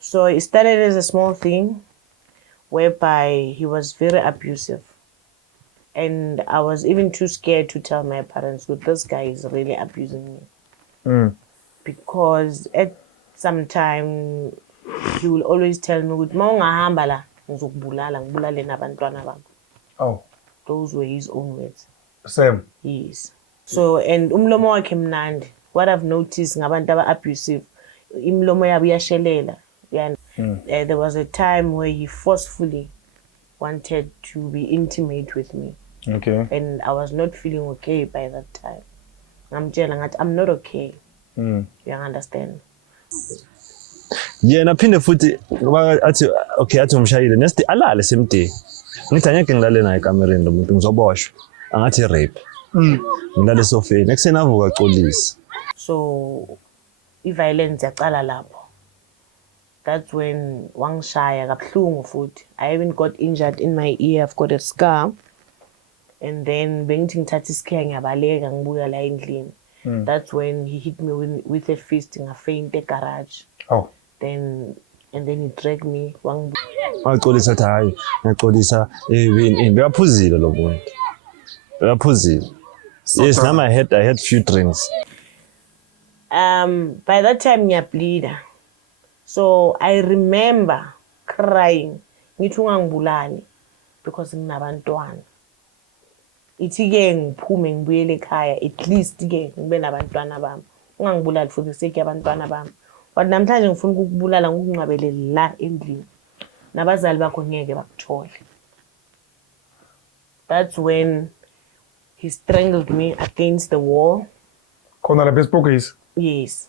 So it started as a small thing whereby he was very abusive. And I was even too scared to tell my parents that this guy is really abusing me. Because at some time he will always tell me ukuthi mawungahamba la ngizokubulala ngibulale nabantwana bakho. Oh. Those were his own words. Same. Yes. So and umlomo wakhe mnandi. What I've noticed ngabantu aba-abusive, imlomo yabo iyashelela. There was a time where he forcefully wanted to be intimate with me. Okay. And I was not feeling okay by that time. I'm not okay. You understand? Yena phinde futhi athi okay athi umshayile next alale semday. Ngithi angeke ngilale naye ekamereni lo muntu ngizoboshwa. Angathi rape. Ngilale sofeni ekuseni avuka axolisa. So i-violence yaqala lapho. That's when wangishaya kabuhlungu futhi. I even got injured in my ear. I've got a scar. And then bengithi ngithatha isikhiya ngiyabaleka ngibuya la endlini. That's when he hit me with a fist ngafaint egarage. Oh. And then he dragged me. Waxolisa athi hayi ngaxolisa bekaphuzile lo muntu. Bekaphuzile. Yes, now I had few drinks. By that time ngiyableed. So I remember crying. Ngithi ungangibulali because nginabantwana. Ithi-ke ngiphume ngibuyele ekhaya at least-ke ngibe nabantwana bami. Ungangibulali for the sake yabantwana bami. But namhlanje ngifuna ukukubulala ngokungcwabele la endlini. Nabazali bakho ngeke bakuthole. That's when he strangled me against the wall. Khona lapha esibhokisi? Yes.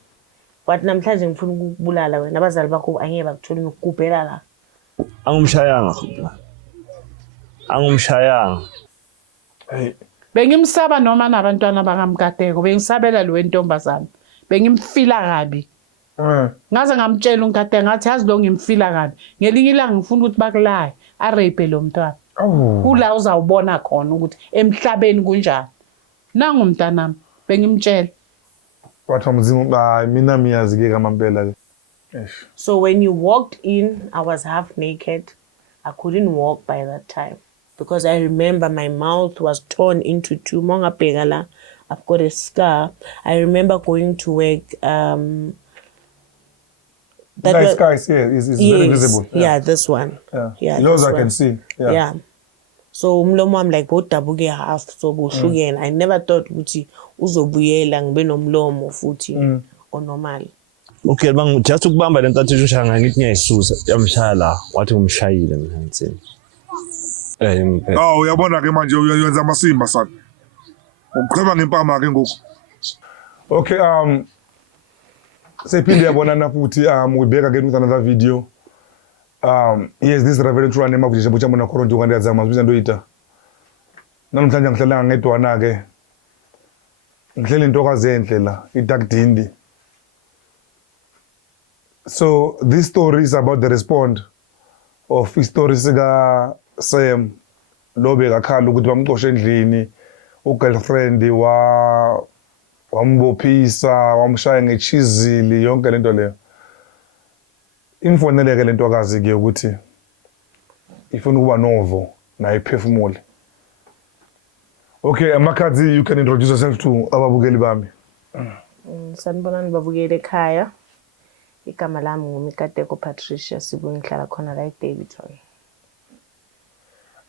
But namhlanje ngifuna ukukubulala wena abazali bakho angeke bakuthole ngikugubhela la. Angumshayanga. Hey. Bengimsaba noma nabantwana bangamkateko bengisabela lo wentombazana. Bengimfila kabi. Ngaze ngamtshela unkateko ngathi yazi lo ngimfila kabi. Ngelinye ilanga ngifuna ukuthi bakulaye arape lo mntwana. Kula uzawubona khona ukuthi emhlabeni kunjani. Nangu mntanami bengimtshela. Wathi mzima mina miyazi-ke kamampela. So when you walked in, I was half naked. I couldn't walk by that time because I remember my mouth was torn into two. Monga pegala, I've got a scar. I remember going to work. That scar is here. Is very visible. Yeah, this one. Yeah, yours I can see. Yeah. So umlomo I'm like bodabuke half so buhlukene. I never thought ukuthi uzobuyela ngibe nomlomo futhi onormal. Okay, bang just ukubamba lento athi ushaya ngithi ngiyayisusa yamshaya la wathi umshayile mina ngitsini. Uyabona ke manje uyenza amasimba sana. Uqhema ngempama ke ngoku. Okay, sephinde yabonana futhi we back again with another video. Yes, this Reverend True name of Jabutha mona Koronto kanti yazama sibiza ndoyita. Namhlanje ngihlala ngedwana ke. Ngihleli intokazi enhle la, iDakdindi. So this story is about the response of history sika Sam lobe kakhala ukuthi bamxoshe endlini ugirlfriend wambophisa wamshaya ngechizili yonke lento leyo. Imfoneleke lentokazi ke ukuthi ifuna ukuba novo na iphefumule. Okay, Amakadzi, you can introduce yourself to ababukeli bami. Sanibonani babukeli ekhaya. Igama lami nguMikateko Patricia Sibu ngihlala khona la eDaveyton.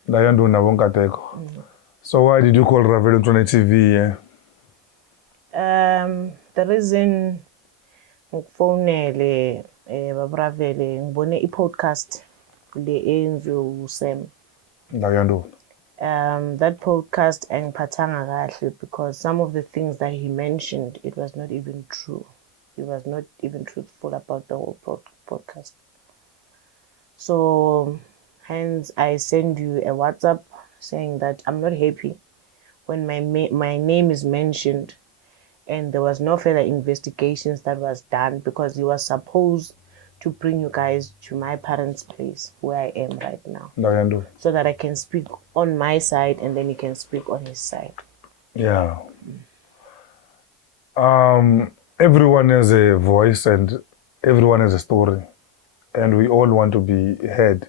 La yanduna bonkateko. So why did you call Reverend True TV? The reason ngifonele babravele ngibone i-podcast le enziwe uSam. La yanduna. That podcast angiphathanga kahle because some of the things that he mentioned, it was not even true. He was not even truthful about the whole podcast. So hence I send you a WhatsApp saying that I'm not happy when my name is mentioned and there was no further investigations that was done because he was supposed to bring you guys to my parents' place where I am right now. So that I can speak on my side and then he can speak on his side. Yeah. Everyone has a voice and everyone has a story. and we all want to be heard.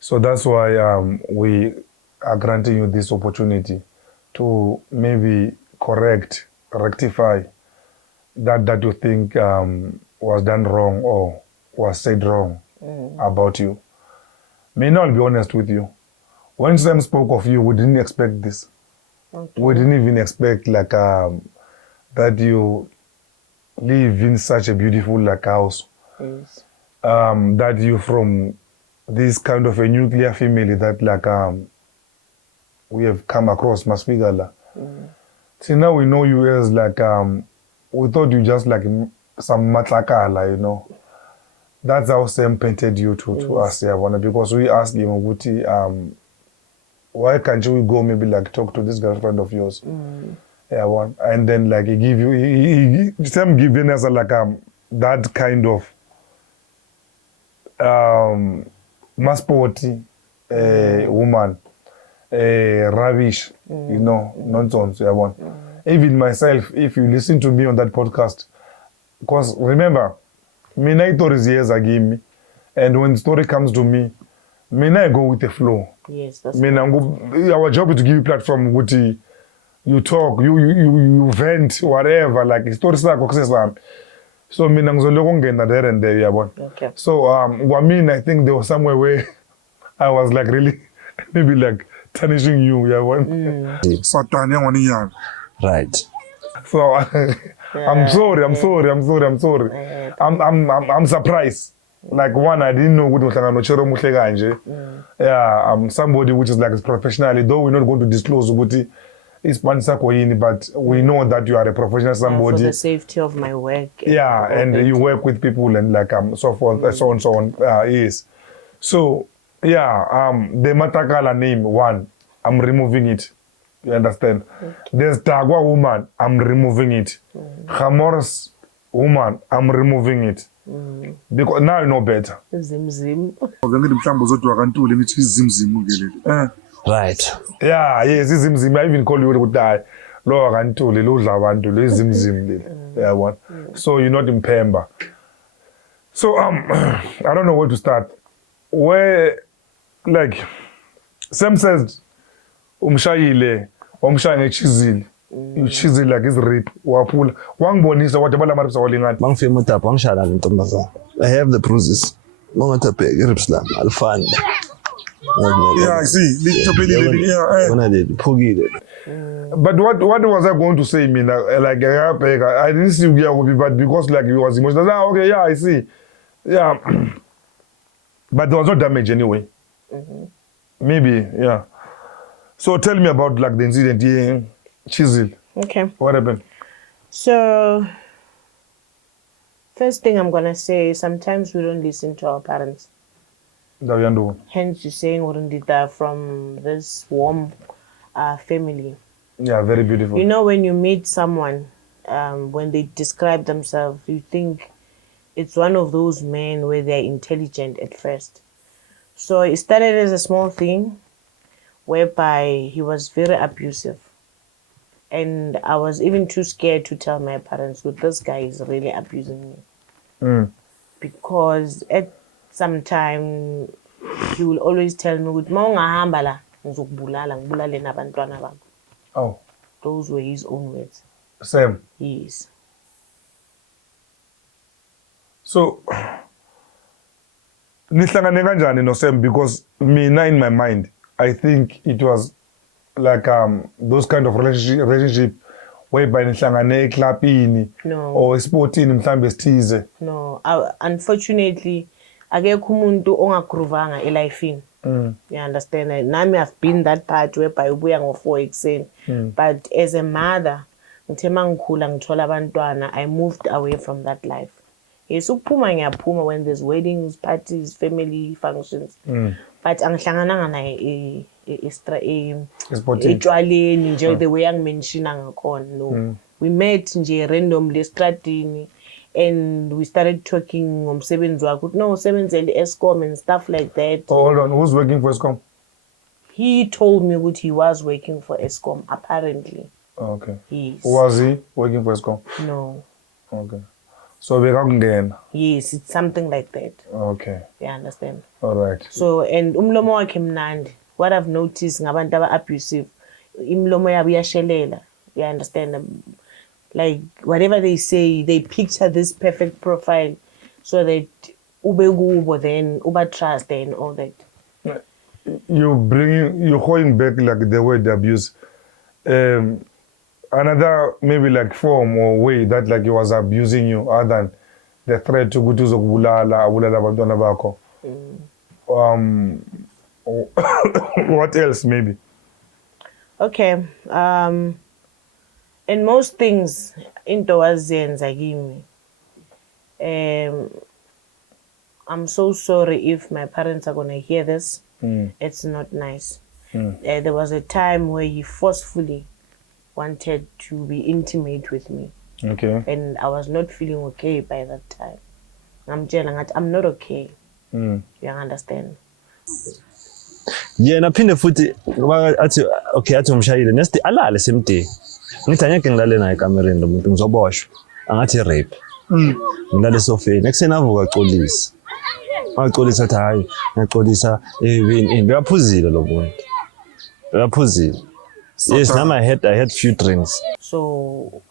So that's why we are granting you this opportunity to maybe rectify that you think was done wrong or was said wrong about you. May not be honest with you. When Sam spoke of you, we didn't expect this. We didn't even expect like that you live in such a beautiful like house. Yes. That you from this kind of a nuclear family that like we have come across Masfigala. See, now we know you as like we thought you just like some matlakala, you know. That's how Sam painted you to us, yeah, because we asked him, Uguti, why can't you go maybe like talk to this girlfriend of yours? Yeah, one, and then like he give you, Sam giving us like that kind of masporty woman, rubbish, you know, nonsense, yeah, one. Even myself, if you listen to me on that podcast, because remember, Mina stories years gave me, and when the story comes to me, Mina go with the flow. Yes, that's Mina go, our job is to give you platform. Guti, you talk, you vent, whatever. Like stories like oxygen. So Mina go look at there and there, yeah, one. okay. So I think there was somewhere where I was like really, maybe like tarnishing you, yeah, one. Satan yang wani yan. Right. So I'm sorry. I'm surprised. Like one, I didn't know what was yeah, I'm somebody which is like professionally, though we're not going to disclose what is but we know that you are a professional somebody. For the safety of my work. Yeah, and you work with people and like so forth, so on, yes. So yeah, the Matakala name one, I'm removing it. You understand? Okay. There's Tagwa woman, I'm removing it. Hamor's woman, I'm removing it. Because now you know better. Zim. Right. Yeah, yes, zim. I even call you with that. Yeah, one. So you're not in Pemba. So I don't know where to start. Where, like, Sam says, umshayile chizile. You chizile like it's rape. Wapula. Wangbonisa whatever la maripsa walingani. Bang film tap bang shada ntombazana. I have the bruises. Bang tape ripslam alfan. Yeah, I see. Yeah. When I did pogi did. But what was I going to say? Me like I didn't see you, but because like you was emotional. Okay, yeah, I see. Yeah, but there was no damage anyway. Maybe, yeah. So tell me about like the incident here, Chisel. Okay. What happened? So, first thing I'm gonna say is sometimes we don't listen to our parents. Hence, you're saying Urundita from this warm family. Yeah, very beautiful. You know, when you meet someone, when they describe themselves, you think it's one of those men where they're intelligent at first. So it started as a small thing whereby he was very abusive. And I was even too scared to tell my parents that this guy is really abusing me. Because at some time, he will always tell me, oh. Those were his own words. Same. Yes. So, nihlangane kanjani no Sam? Because mina in my mind, I think it was like those kind of relationship whereby nihlangane eklapini or esportini mhlambe sithize. No, unfortunately, akekho umuntu ongagruvanga elifini. You understand? Nami I've been that part whereby ubuya ngo4 ekseni. But as a mother, ngithe mangikhula ngithola abantwana, I moved away from that life. Yes, ukuphuma ngiyaphuma when there's weddings, parties, family functions. But angihlangananga naye etshwaleni nje the way angimenshina ngakhona. No. We met nje randomly estradini and we started talking ngomsebenzi wakhe. No, usebenzele Eskom and stuff like that. Oh, hold on, who's working for Eskom? He told me that he was working for Eskom apparently. Okay. Yes. Was he working for Eskom? No. Okay. So bekakungena. Yes, it's something like that. Okay. You understand? All right. So and umlomo wakhe mnandi. What I've noticed ngabantu aba-abusive, imlomo yabo iyashelela. You understand? Like whatever they say, they picture this perfect profile so that ube kubo then uba trust and all that. You're going back like the word abuse. Another maybe like form or way that like he was abusing you other than the threat to go to abulala abantwana bakho. What else maybe? Okay. In most things, into wazenza kimi. I'm so sorry if my parents are gonna hear this. It's not nice. There was a time where he forcefully wanted to be intimate with me. Okay. And I was not feeling okay by that time. I'm not okay. You understand? Yena phinde futhi athi okay athi umshayile nesti alale semde. Ngithi angeke ngilale naye ekamereni lo muntu ngizoboshwa. Angathi rape. Ngilale sofeni. Ekuseni avuka axolisa. Axolisa athi hayi ngiyaxolisa bekaphuzile lo muntu. Bekaphuzile. Yes, now I had few drinks. So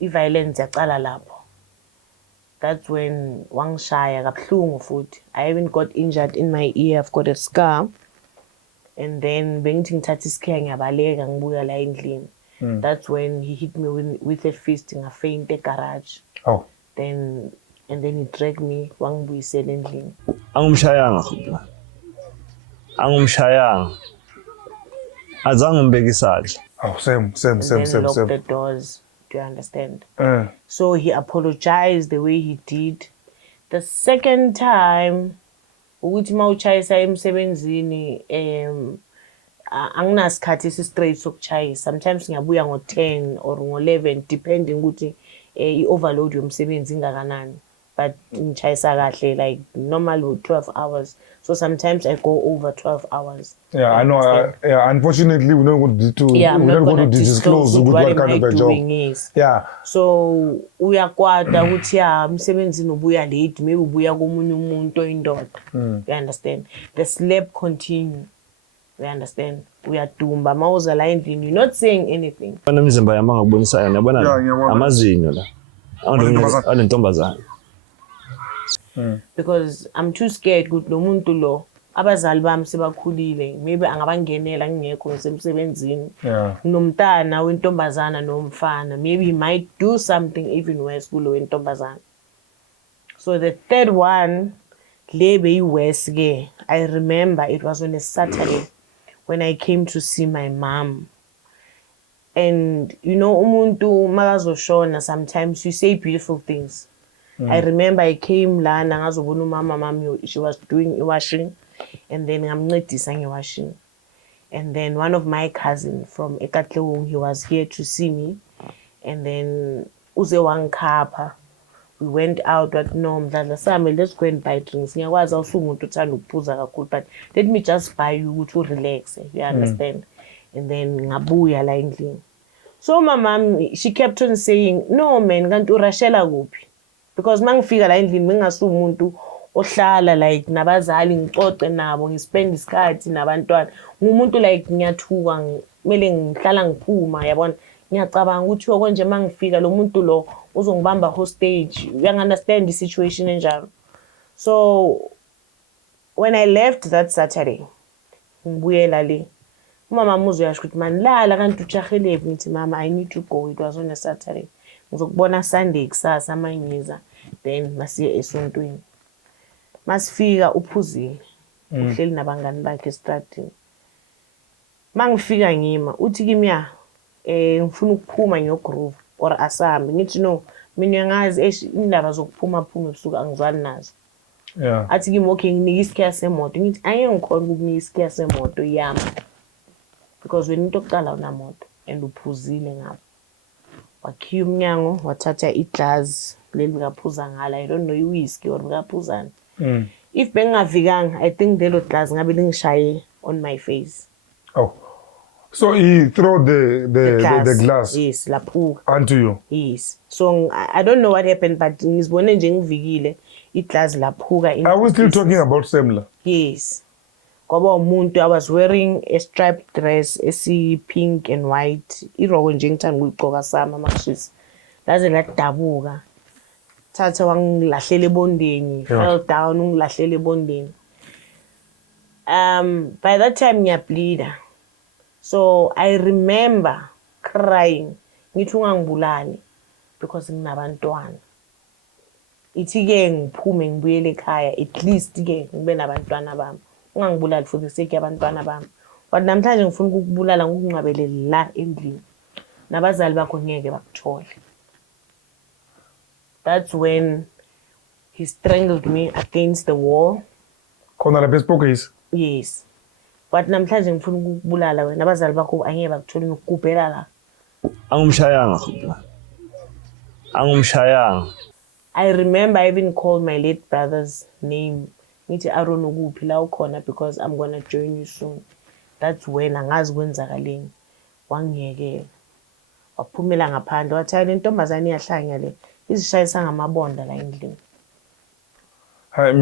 i-violence yaqala lapho. That's when wangishaya kabuhlungu futhi. I even got injured in my ear. I've got a scar. And then bengithi ngithatha isikhiya ngiyabaleka ngibuya la endlini. That's when he hit me with a fist ngafaint egarage. Oh. And then he dragged me wangibuyisela endlini. Angumshayanga. Azange ngibeke isandla. Oh, same. And then locked the doors. Do you understand? Uh, So he apologized the way he did. The second time, ukuthi mawuchayisa emsebenzini anginasikhathi straight sokuchayisa. Sometimes ngiyabuya ngo-10 or ngo-11 depending ukuthi i-overload yomsebenzi ingakanani. But ngichayisa kahle like normal 12 hours. So sometimes I go over 12 hours. yeah, I know. Unfortunately, we're not going I'm not going to disclose what am I doing is. Yeah. So uyakwata ukuthi umsebenzini ubuya late, maybe ubuya komunye umuntu oyindoda. You understand? The slap continue. You understand? Uyadumba mawuza la endlini, you're not saying anything. Imizimba yami angakubonisayo ngiyabona. yabona amazinyo la. Anentombazana. Because I'm too scared ukuthi lo muntu lo abazali bami sebakhulile, maybe angabangenela ngingekho ngisemsebenzini. Yeah. Nomntana wentombazana nomfana, maybe he might do something even worse kulo wentombazana. So the third one, lebe iwes ke. I remember it was on a Saturday when I came to see my mom. And you know, umuntu makazoshona, sometimes you say beautiful things. I remember I came la ngazobona umama mami, she was doing washing, and then ngamncedisa ngewashing. And then one of my cousin from Ekatlewong, he was here to see me. And then uze wangikhapha. We went out at no mdlala sami, let's go and buy drinks. Ngiyakwazi awusumuntu uthanda ukuphuza kakhulu, but let me just buy you ukuthi relax, you understand? And then ngabuya la endlini. So my mom, she kept on saying, no man, kanti urashela kuphi? Because mangifika la endlini ngingasumuntu ohlala like nabazali ngixoxe nabo, ngispend isikhathi nabantwana. Ngumuntu like ngiyathuka, kumele ngihlala ngiphuma, yabona? Ngiyacabanga ukuthi konje mangifika lo muntu lo uzongibamba hostage. You understand the situation enjalo. So when I left that Saturday, ngibuyela le. Umama muzo yasho ukuthi man lala kanti ujahelephi, ngithi mama I need to go, it was on a Saturday. Ngizokubona Sunday kusasa mangiza, then masiye esontweni. Masifika uphuzile. Uhleli nabangani bakhe estradini. Mangifika ngima uthi kimi ngifuna ukuphuma ngiyogroove or asambe. Ngithi no, mina uyangazi indaba zokuphuma ebusuku angizwani nazo. Yeah. Athi kimi okay nginika isikhiya semoto. Ngithi angeke ngikhona ukukunika isikhiya semoto yami. Because wena into okuqala unamoto and uphuzile ngapha. Wakhiya umnyango, wathatha iglass leli ngaphuza ngala, I don't know i-whiskey or ngaphuzana. If bengavikanga, I think lelo glass ngabe lingishaye on my face. Oh. So he threw the glass yes laphuka onto you. yes so I don't know what happened but ngizibone nje ngivikile iglass laphuka Are we still talking about Semla? yes ngoba umuntu I was wearing a striped dress esi pink and white iroko nje ngithanda ukuyigcoka sama mashisi laze ladabuka thatha wangilahlela ebondeni fell down ungilahlela ebondeni by that time ngiyableeda so I remember crying ngithi ungangibulali because nginabantwana ithi ke ngiphume ngibuyele ekhaya at least ke ngibe nabantwana bami ungangibulali for the sake yabantwana bami but namhlanje ngifuna ukukubulala ngokungcwabele la endlini nabazali bakho ngeke bakuthole. That's when he strangled me against the wall. Khona lapha esipokisi? Yes. But namhlanje ngifuna ukukubulala wena abazali bakho angeke bakuthole ngikugubhela la. Angumshayanga. I remember I even called my late brother's name. Ngithi Aaron ukuphi la ukhona because I'm going to join you soon. That's when angazi kwenzakaleni wangiyekela. Waphumela ngaphandle wathi le ntombazane iyahlanya le izishayisa ngamabonda la endlini. Hayi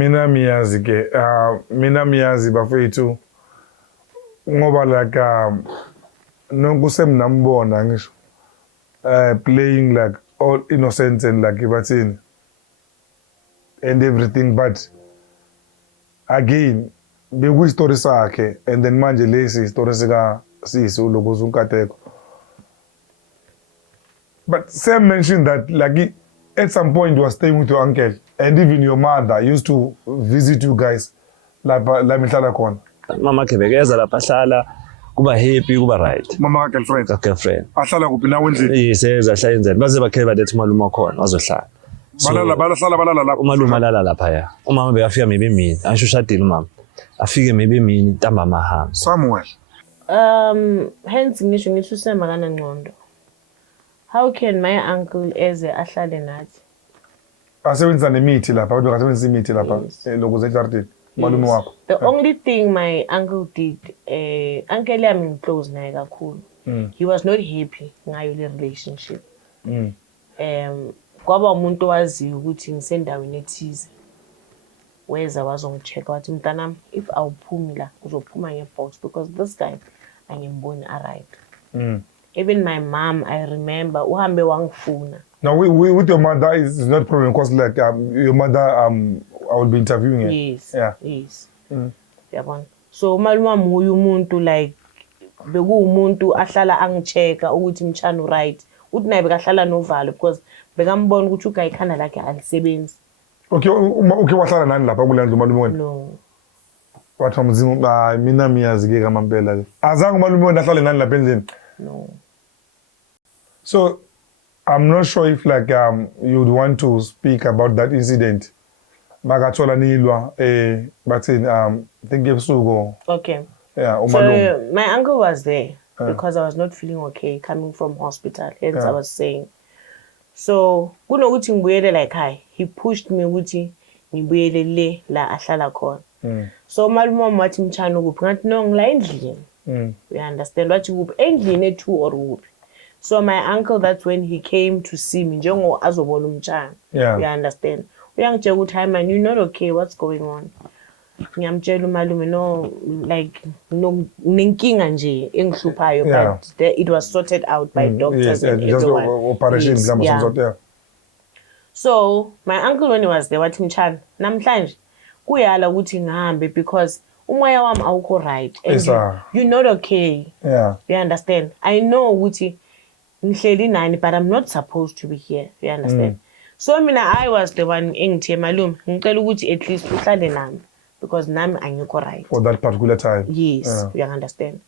mina miyazi bafethu ngoba like nokusemnambona ngisho playing like all innocent and like bathini and everything but again beku story sakhe and then manje lesi story sika sisi ulokuza unkateko. But Sam mentioned that like at some point you were staying with your uncle and even your mother used to visit you guys la mihlala khona. Mama ke bekeza lapha hlala kuba happy kuba right. Mama girlfriend. Girlfriend. Ahlala kuphi nawe endlini? Yes, ahlala endlini. Baze bakhe badethi umalume khona wazohlala. Balala lapha. Umalume alala lapha ya. Umama bekafika maybe emini. Angisho ushadile umama. Afike maybe emini ntambama hamba. Samuel. Hence ngisho ngithi usema kana ngcondo. How can my uncle eze ahlale nathi? Asebenzisa nemithi lapha, abantu basebenzisa imithi lapha lokuze ejartini. Malume wakho. The only thing my uncle did, uncle yami ngiclose naye kakhulu. He was not happy ngayo le relationship. Kwaba umuntu wazi ukuthi ngisendaweni ethize. Weza wazongichecka wathi mntanami if awuphumi la uzophuma ngebox because this guy angimboni arrived. Even my mom, I remember, uhambe wangifuna. Now with your mother is not problem because like your mother I will be interviewing her. Yes. Yeah. Yes. Yabona. So umalume wami uyu umuntu like beku umuntu ahlala angichecka ukuthi mchana right. Uthi naye bekahlala novalo because bekambona ukuthi ugayi khanda lakhe alisebenzi. Okay wahlala nani lapha kulandla umalume wena? No. Wathi mzima mina miyazi ke kamampela ke. Azange umalume wena ahlale nani lapha endlini? No. So I'm not sure if like you'd want to speak about that incident. Magathola nilwa bathini think ebusuku. Okay. Yeah, umalume. So my uncle was there because I was not feeling okay coming from hospital. Hence I was saying. So kunokuthi ngibuyele like hi. He pushed me ukuthi ngibuyele le la ahlala khona. So umalume wami wathi mchana ukuphi ngathi no ngila endlini. You understand what you would endlini ethu or uphi. So my uncle, that's when he came to see me. Njengo azobona umntwana. Yeah. You understand? Uyangitshela ukuthi hi man, you're not okay. What's going on? Ngiyamtshela umalume no like no nenkinga nje engihluphayo but it was sorted out by doctors and everyone. Operation example. So my uncle when he was there wathi mchana namhlanje kuyala ukuthi ngihambe because umoya wami awukho right and you're not okay. Yeah. You understand? I know ukuthi ngihleli nani but I'm not supposed to be here. You understand? So mina I was the one engithe malume ngicela ukuthi at least uhlale nami because nami angikho right for that particular time. Yes, you understand.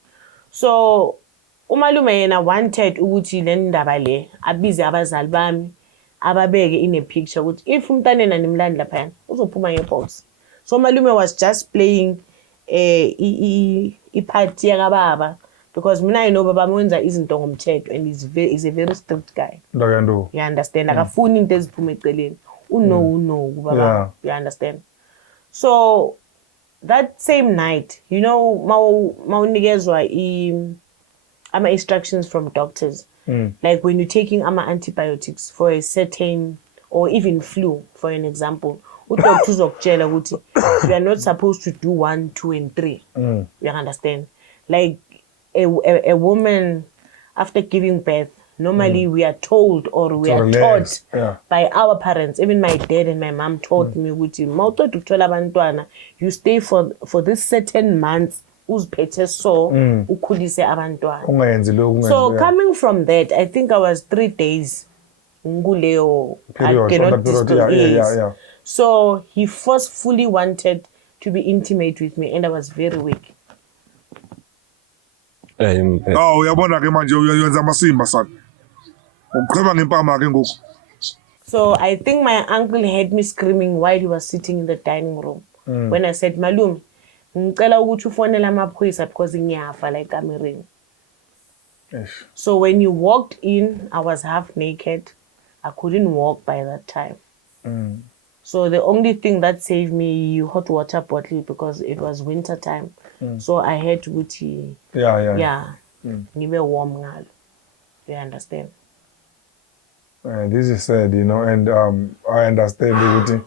So umalume yena wanted ukuthi le ndaba le abize abazali bami ababeke in a picture ukuthi if umntanena nimlandi lapha yana uzophuma ngebox. So malume was just playing ipart yakababa because mina I know baba wenza izinto ngomthetho and he's a very strict guy. You understand? Akafuni into eziphume eceleni. Uno baba. You understand? So that same night, you know, mawunikezwa instructions from doctors. Like when you're taking antibiotics for a certain, or even flu, for an example, udokotela uzokutshela ukuthi you are not supposed to do 1, 2, and 3. You understand? Like a woman after giving birth, normally we are told or we are taught by our parents. Even my dad and my mom taught me ukuthi mawuqeda ukuthola abantwana, you stay for this certain months uziphethe so ukhulise abantwana. So coming from that, I think I was 3 days nguleyo I cannot disclose. So he forcefully wanted to be intimate with me and I was very weak. Uyabona ke manje uyenza amasimba sana. Uqheba ngempama ke ngoku. So I think my uncle heard me screaming while he was sitting in the dining room. When I said, Malume, ngicela ukuthi ufonele amaphoyisa because ngiyafa la ekamereni. So when he walked in, I was half naked. I couldn't walk by that time. So the only thing that saved me, hot water bottle, because it was winter time. So I had to give me warm ngalo. You understand? This is sad, you know, and I understand ukuthi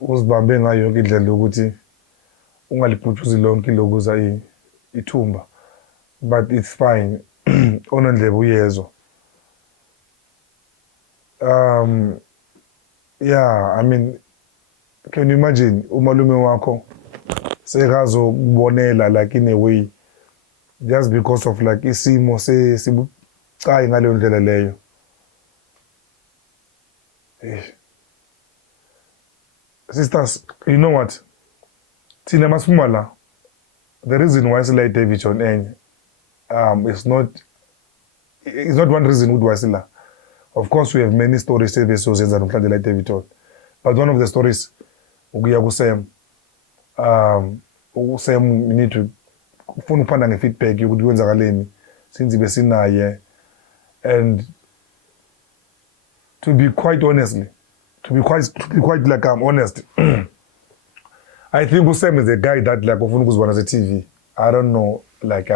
uzibambe ngayo yonke indlela ukuthi ungaliphucuzi lonke lokuza ithumba, but it's fine. Onondlebe uyezwa. Yeah, I mean, can you imagine umalume wakho sekazokubonela like in a way just because of like isimo sibucayi ngaleyo ndlela leyo. Sisters, you know what? Thina masiphuma la, the reason why sila David John enye it's not one reason why sila. Of course, we have many stories sebezozenza namhlanje like David John. But one of the stories ukuya kuSam, uSam, you need to ufuna ukuphanda nge-feedback yokuthi kwenzakaleni since besinaye, and to be quite like I'm honest, I think uSam is a guy that like ufuna ukuzibona se-TV. I don't know like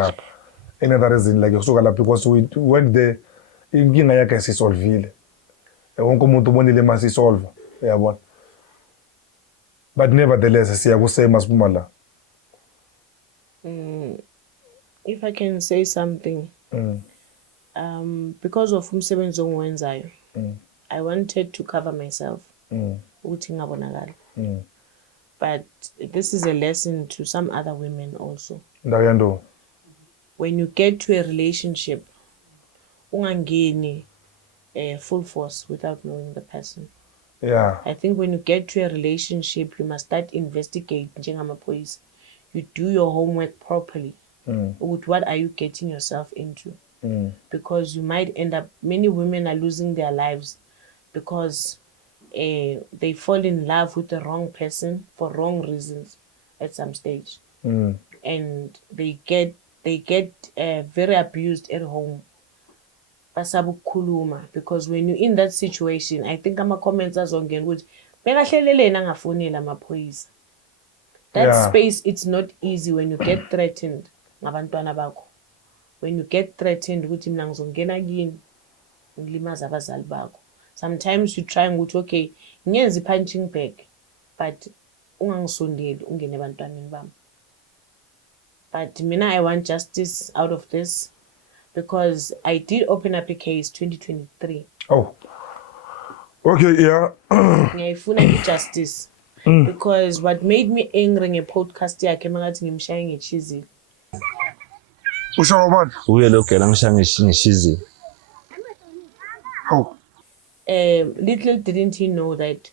another reason like yokusuka lapho, because we went there inkinga yakhe sisolvile. Wonke umuntu ubonile masisolve, uyabona. But nevertheless siya kuSam masiphuma la. If I can say something, because of umsebenzi ongiwenzayo, I wanted to cover myself. Ukuthi ngabonakala. But this is a lesson to some other women also. Ndayando. When you get to a relationship, ungangeni full force without knowing the person. Yeah. I think when you get to a relationship, you must start investigating njengamaphoyisa. You do your homework properly. With what are you getting yourself into? Because you might end up, many women are losing their lives because they fall in love with the wrong person for wrong reasons at some stage. And they get very abused at home. Basabukhuluma, because when you're in that situation, I think ama-comments azongena ukuthi bekahleleleni angafonela amaphoyisa. That space, it's not easy when you get threatened ngabantwana bakho. When you get threatened ukuthi mina ngizongena kini ngilimaza abazali bakho. Sometimes you try ukuthi okay, ngenza i-punching bag, but ungangisondeli ungene ebantwaneni bami. But mina I want justice out of this, because I did open up a case 2023. Oh. Okay, yeah. Ngiyayifuna i-justice. Because what made me angry nge-podcast yakhe mangathi ngimshaye ngechizile. Ushawa bani? Uye lokela ngisha ngishizile. How? Little didn't he know that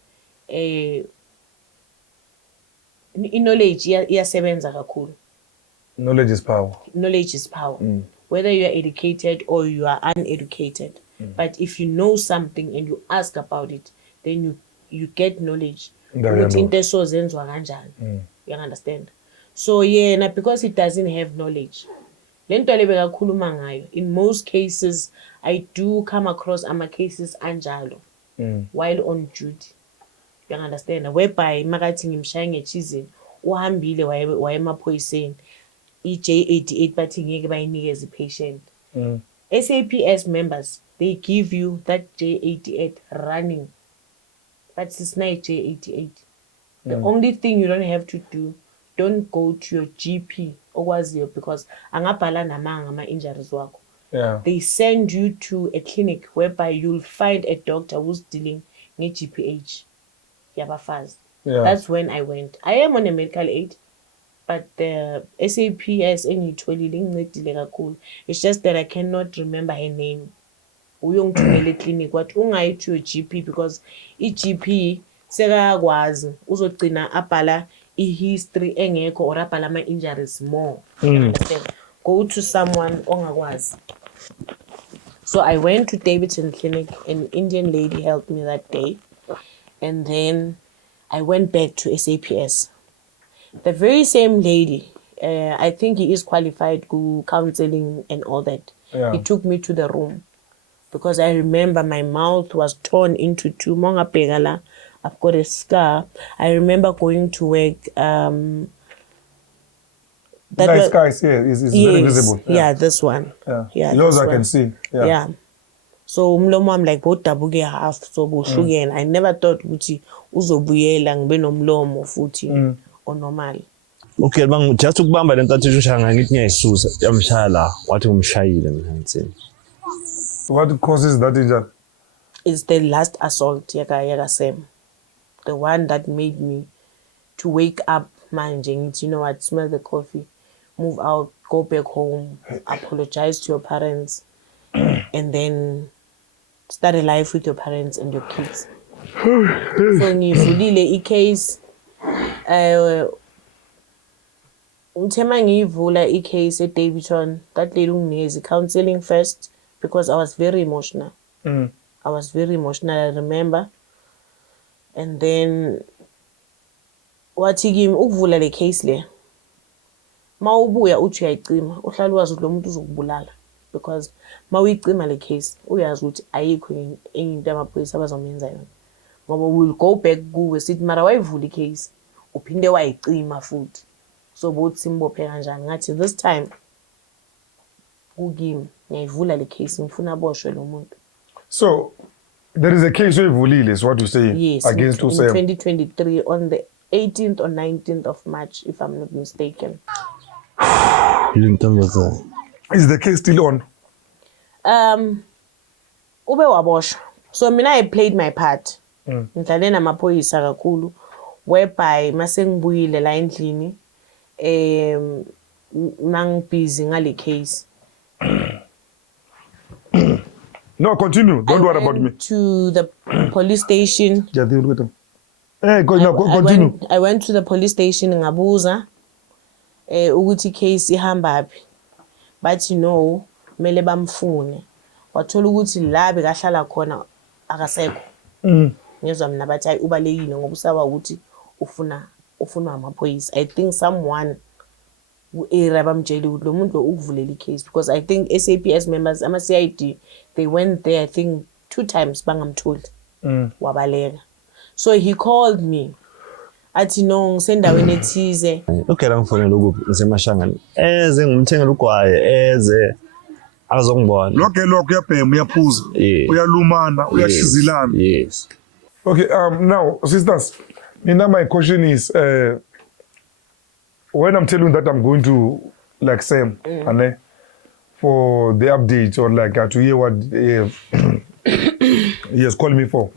knowledge iyasebenza kakhulu. Knowledge is power. Knowledge is power. Whether you are educated or you are uneducated. But if you know something and you ask about it, then you get knowledge. You understand? So yeah, because he doesn't have knowledge. In most cases, I do come across cases anjalo while on duty. You understand? Whereby magathi ngimshaya ngechizini uhambile waye emaphoyiseni. i-J88 bathi ngeke bayinikeze i-patient. SAPS members, they give you that J88 running, but it's not J88. The only thing you don't have to do, don't go to your GP okwaziyo because angabhala namanga ama-injuries wakho. Yeah. They send you to a clinic whereby you'll find a doctor who's dealing with GPH. Yabafazi. Yeah. That's when I went. I am on a medical aid, but the SAPS engiyitholile ingincedile kakhulu. It's just that I cannot remember her name. Uyongithumela clinic wathi ungayi to your GP because i-GP sekakwazi uzogcina abhala i-history engekho or abhala ama-injuries more. Understand? Go to someone ongakwazi. So I went to Davidson Clinic. An Indian lady helped me that day. And then I went back to SAPS. The very same lady, I think he is qualified to counseling and all that. Yeah. He took me to the room because I remember my mouth was torn into two. Monga pegala, I've got a scar. I remember going to work. Nice guys, yeah, it's very visible. Yeah, this one. Yeah. Yours I can see. Yeah. So umlomo wami like bodabuke half so buhlukene. I never thought ukuthi uzobuyela ngibe nomlomo futhi onormal. Okay, bang just ukubamba le ntathu ushaya ngithi ngiyayisusa yamshaya la wathi umshayile mina ngitsini. What causes that injury? It's the last assault yaka Sam. The one that made me to wake up manje ngithi you know what, smell the coffee, move out, go back home, apologize to your parents and then start a life with your parents and your kids. So ngivulile i-case ngithema ngiyivula i-case eDavidson, that lady ungineze counseling first because I was very emotional. I was very emotional, I remember. And then wathi kimi ukuvula le case le mawubuya uthi uyayicima uhlala wazi ukuthi lo muntu uzokubulala because mawuyicima le case uyazi ukuthi ayikho enye into amaphoyisa abazomenza yona ngoba will go back kuwe sithi mara wayivula i-case uphinde wayicima futhi so bothi simbophe kanjani ngathi this time kukimi ngiyayivula le case ngifuna aboshwe lo muntu. So there is a case oyivulile is what you say. Yes, against in Usem 2023 on the 18th or 19th of March if I'm not mistaken. Is the case still on? Ube waboshwa. So mina I played my part. Ngidlale namaphoyisa kakhulu whereby mase ngibuyile la endlini mangibusy ngale case. No, continue. Don't worry about me. To the police station. Continue. I went to the police station ngabuza ukuthi case ihambaphi. But you know, mele bamfune. Wathola ukuthi la bekahlala khona akasekho. Ngezwa mina bathi ayi ubalekile ngoba usaba ukuthi ufuna amaphoyisa. I think someone area bamtshela ukuthi lo muntu ukuvulela i-case because I think SAPS members ama-CID they went there I think 2 times bangamtholi wabaleka. So he called me athi no ngisendaweni ethize. Okay, la ngifonela ukuphi ngisemashangani eze ngimthengela ugwaye eze azongibona lokho uyabhema uyaphuza uyalumana uyashizilana. Yes. Okay, now sisters, my question is when I'm telling that I'm going to like Sam for the update or like to hear what he has called me for,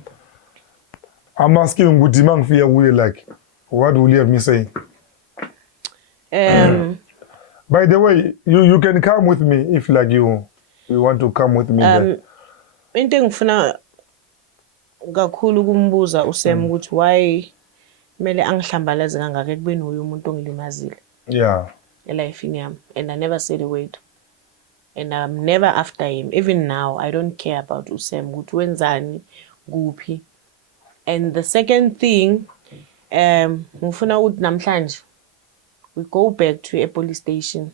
I'm asking Gutimang Fia like what will you have me say? By the way, you can come with me if like you want to come with me. Into engifuna kakhulu kumbuza uSam ukuthi why mele angihlambalaze kangaka ekubeni uyu umuntu ongilimazile. Yeah. Elifini yami and I never said a word. And I'm never after him. Even now I don't care about uSam ukuthi wenzani kuphi. And the second thing ngifuna ukuthi namhlanje we go back to a police station.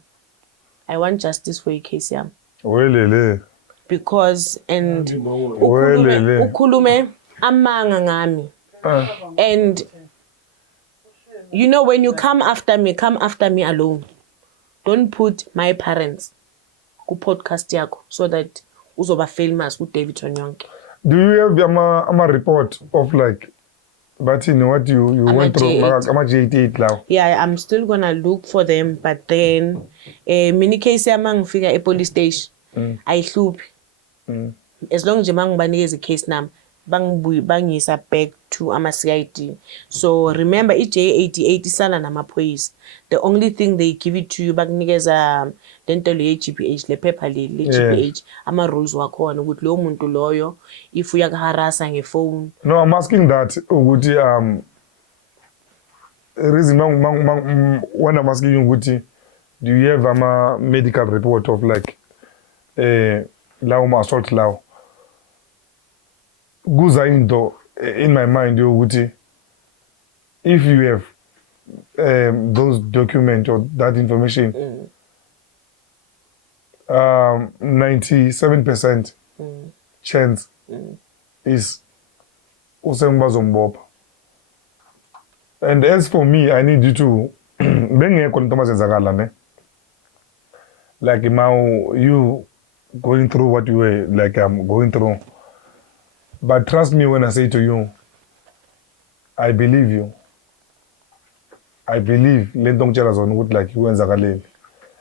I want justice for case yami. Welele. Because and ukhulume amanga ngami. And you know when you come after me alone. don't put my parents ku podcast yakho so that uzoba famous ku David Onyonke. Do you have a report of like but what you went through J88 now? Yeah, I'm still gonna look for them, but then mini case yama ngifika e police station ayihluphi. As long as mangibanikeza case number bangisa back to ama CID. So remember J88 isana namaphoyisa. The only thing they give it to you bakunikeza lento le GPH le paper le GPH ama rules wakhona ukuthi lo muntu loyo if uyakuharasa ngefone. No, I'm asking that ukuthi reason when I'm asking you ukuthi do you have a medical report of like law assault law? Kuza into in my mind ukuthi if you have those documents or that information 97% chance is usembazombopha. And as for me, I need you to bengekho into mazenzakala ne like now you going through what you were like I'm going through. But trust me when I say to you, I believe you. I believe lento ngitshela zona ukuthi like kwenzakaleni.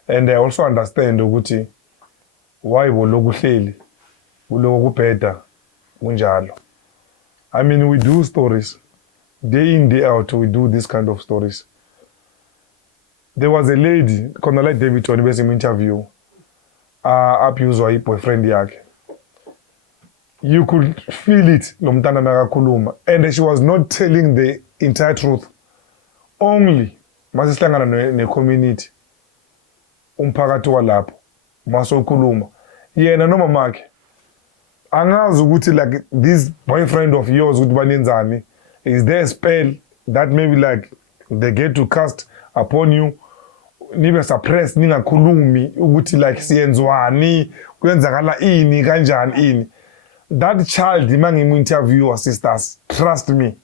And I also understand ukuthi why boloku hleli kuloku kubheda kunjalo. I mean, we do stories day in day out. We do this kind of stories. There was a lady khona like David Tony bese interview abused her boyfriend yakhe. You could feel it lo mntana makakhuluma, and she was not telling the entire truth. Only masihlangana ne community umphakathi walapho masokhuluma yena noma makhe angazi ukuthi like this boyfriend of yours ukuthi banenzani, is there a spell that maybe like they get to cast upon you nibe suppress ningakhulumi ukuthi like siyenzwani kwenzakala ini kanjani ini. That child mangimu interview our sisters, trust me,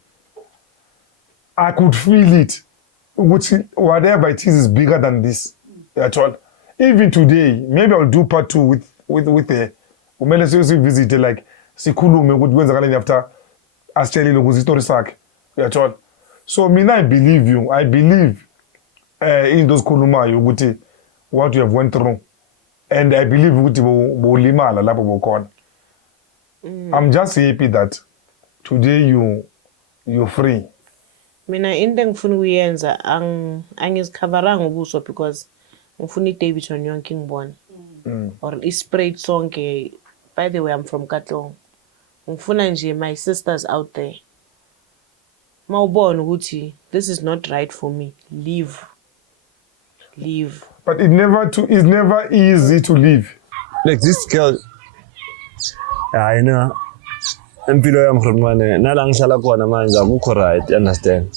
I could feel it. Whatever it is bigger than this at all. Even today, maybe I'll do part 2 with the umele visit like sikhulume ukuthi kwenzakaleni after asitshelile ukuthi story sakhe at all. So mina I believe you. I believe in those khulumayo ukuthi what you have went through, and I believe ukuthi bolimala lapho bokhona. I'm just happy that today you're free. Mina into engifuna ukuyenza angizikhavaranga ubuso because ngifuna David Onyonke ngibona or isprayed sonke. By the way, I'm from Katlong. Ngifuna nje my sisters out there mawubona ukuthi this is not right for me, leave. But it's never easy to leave. Like this girl, I know. Empilo yami khulumane nala ngihlala khona manje akukho right, understand?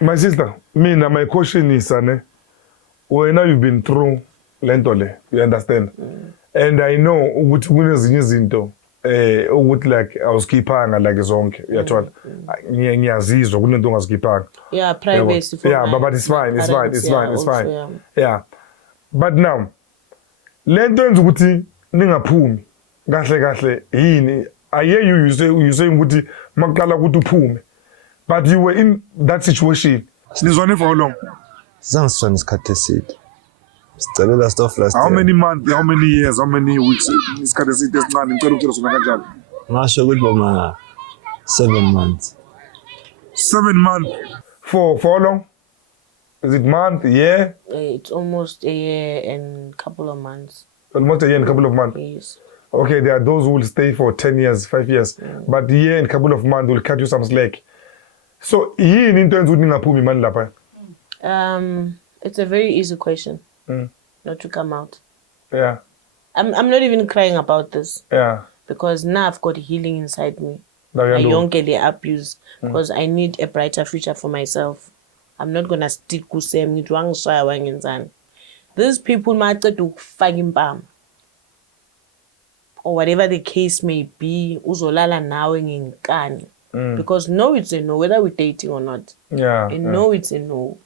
My sister, mina my question is wena you've been through lento le, you understand? And I know ukuthi kunezinye izinto ukuthi like awuskiphanga like zonke, uyathola. Ngiyazizwa kunento ongazikiphanga. Yeah, privacy for but it's fine. Yeah. But now lento enza ukuthi ningaphumi kahle yini? I hear you saying ukuthi maqala ukuthi uphume, but you were in that situation. Sinizwane for how long? Zangisona isikhathi eside. Sicelela stuff last year. How many months, how many years, how many weeks? Isikhathi eside esincane ngicela ukutshela sona kanjalo. Ngasho ukuthi boma 7 months. 7 months. For how long? Is it month, year? It's almost a year and couple of months. Almost a year and a couple of months. Yes. Okay, there are those who will stay for 10 years, 5 years, but a year and a couple of months will cut you some slack. So, yini into enza ukuthi ningaphumi mani lapha? It's a very easy question. Not to come out. Yeah. I'm not even crying about this. Yeah. Because now I've got healing inside me. Now I don't get the abuse because I need a brighter future for myself. I'm not gonna stick to same ngizwangishaya. These people might do fucking bam. Or whatever the case may be, uzolala nawe ngenkani. Because no, it's a no, whether we're dating or not. Yeah. No, it's a no.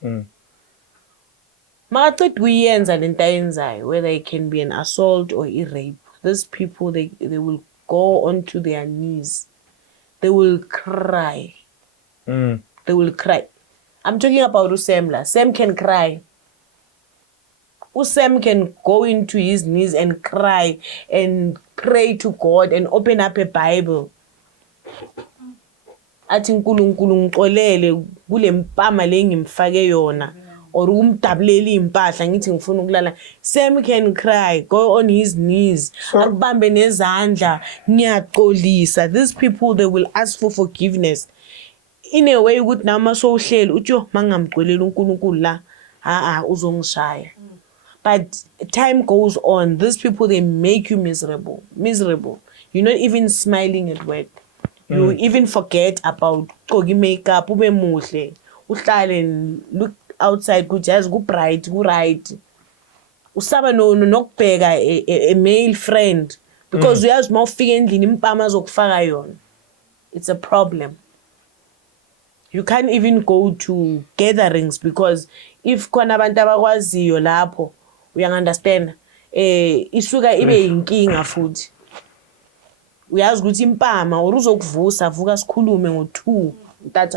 Makaqeda kuyenza lento ayenzayo, whether it can be an assault or a rape, these people they will go onto their knees. They will cry. They will cry. I'm talking about Usemla. Sam can cry. Usam can go into his knees and cry and pray to God and open up a Bible. Athi uNkulunkulu ngixolele kule mpama le ngimfake yona or umdabuleli impahla ngithi ngifuna ukulala. Sam can cry, go on his knees, akubambe nezandla, ngiyaxolisa. These people they will ask for forgiveness. In a way ukuthi nama sowuhleli uthi yo mangamgcwelela uNkulunkulu la uzongishaya. But time goes on, these people they make you miserable. You're not even smiling at work. You even forget about gqoka makeup, ube muhle, uhlale look outside kujazi ku bright, ku right. Usaba nokubheka a male friend because uyazi mawufika endlini impama zokufaka yona. It's a problem. You can't even go to gatherings because if khona abantu abakwaziyo lapho uyangunderstand isuka ibe inkinga futhi. Uyazi ukuthi impama or uzokuvusa vuka sikhulume ngo2 that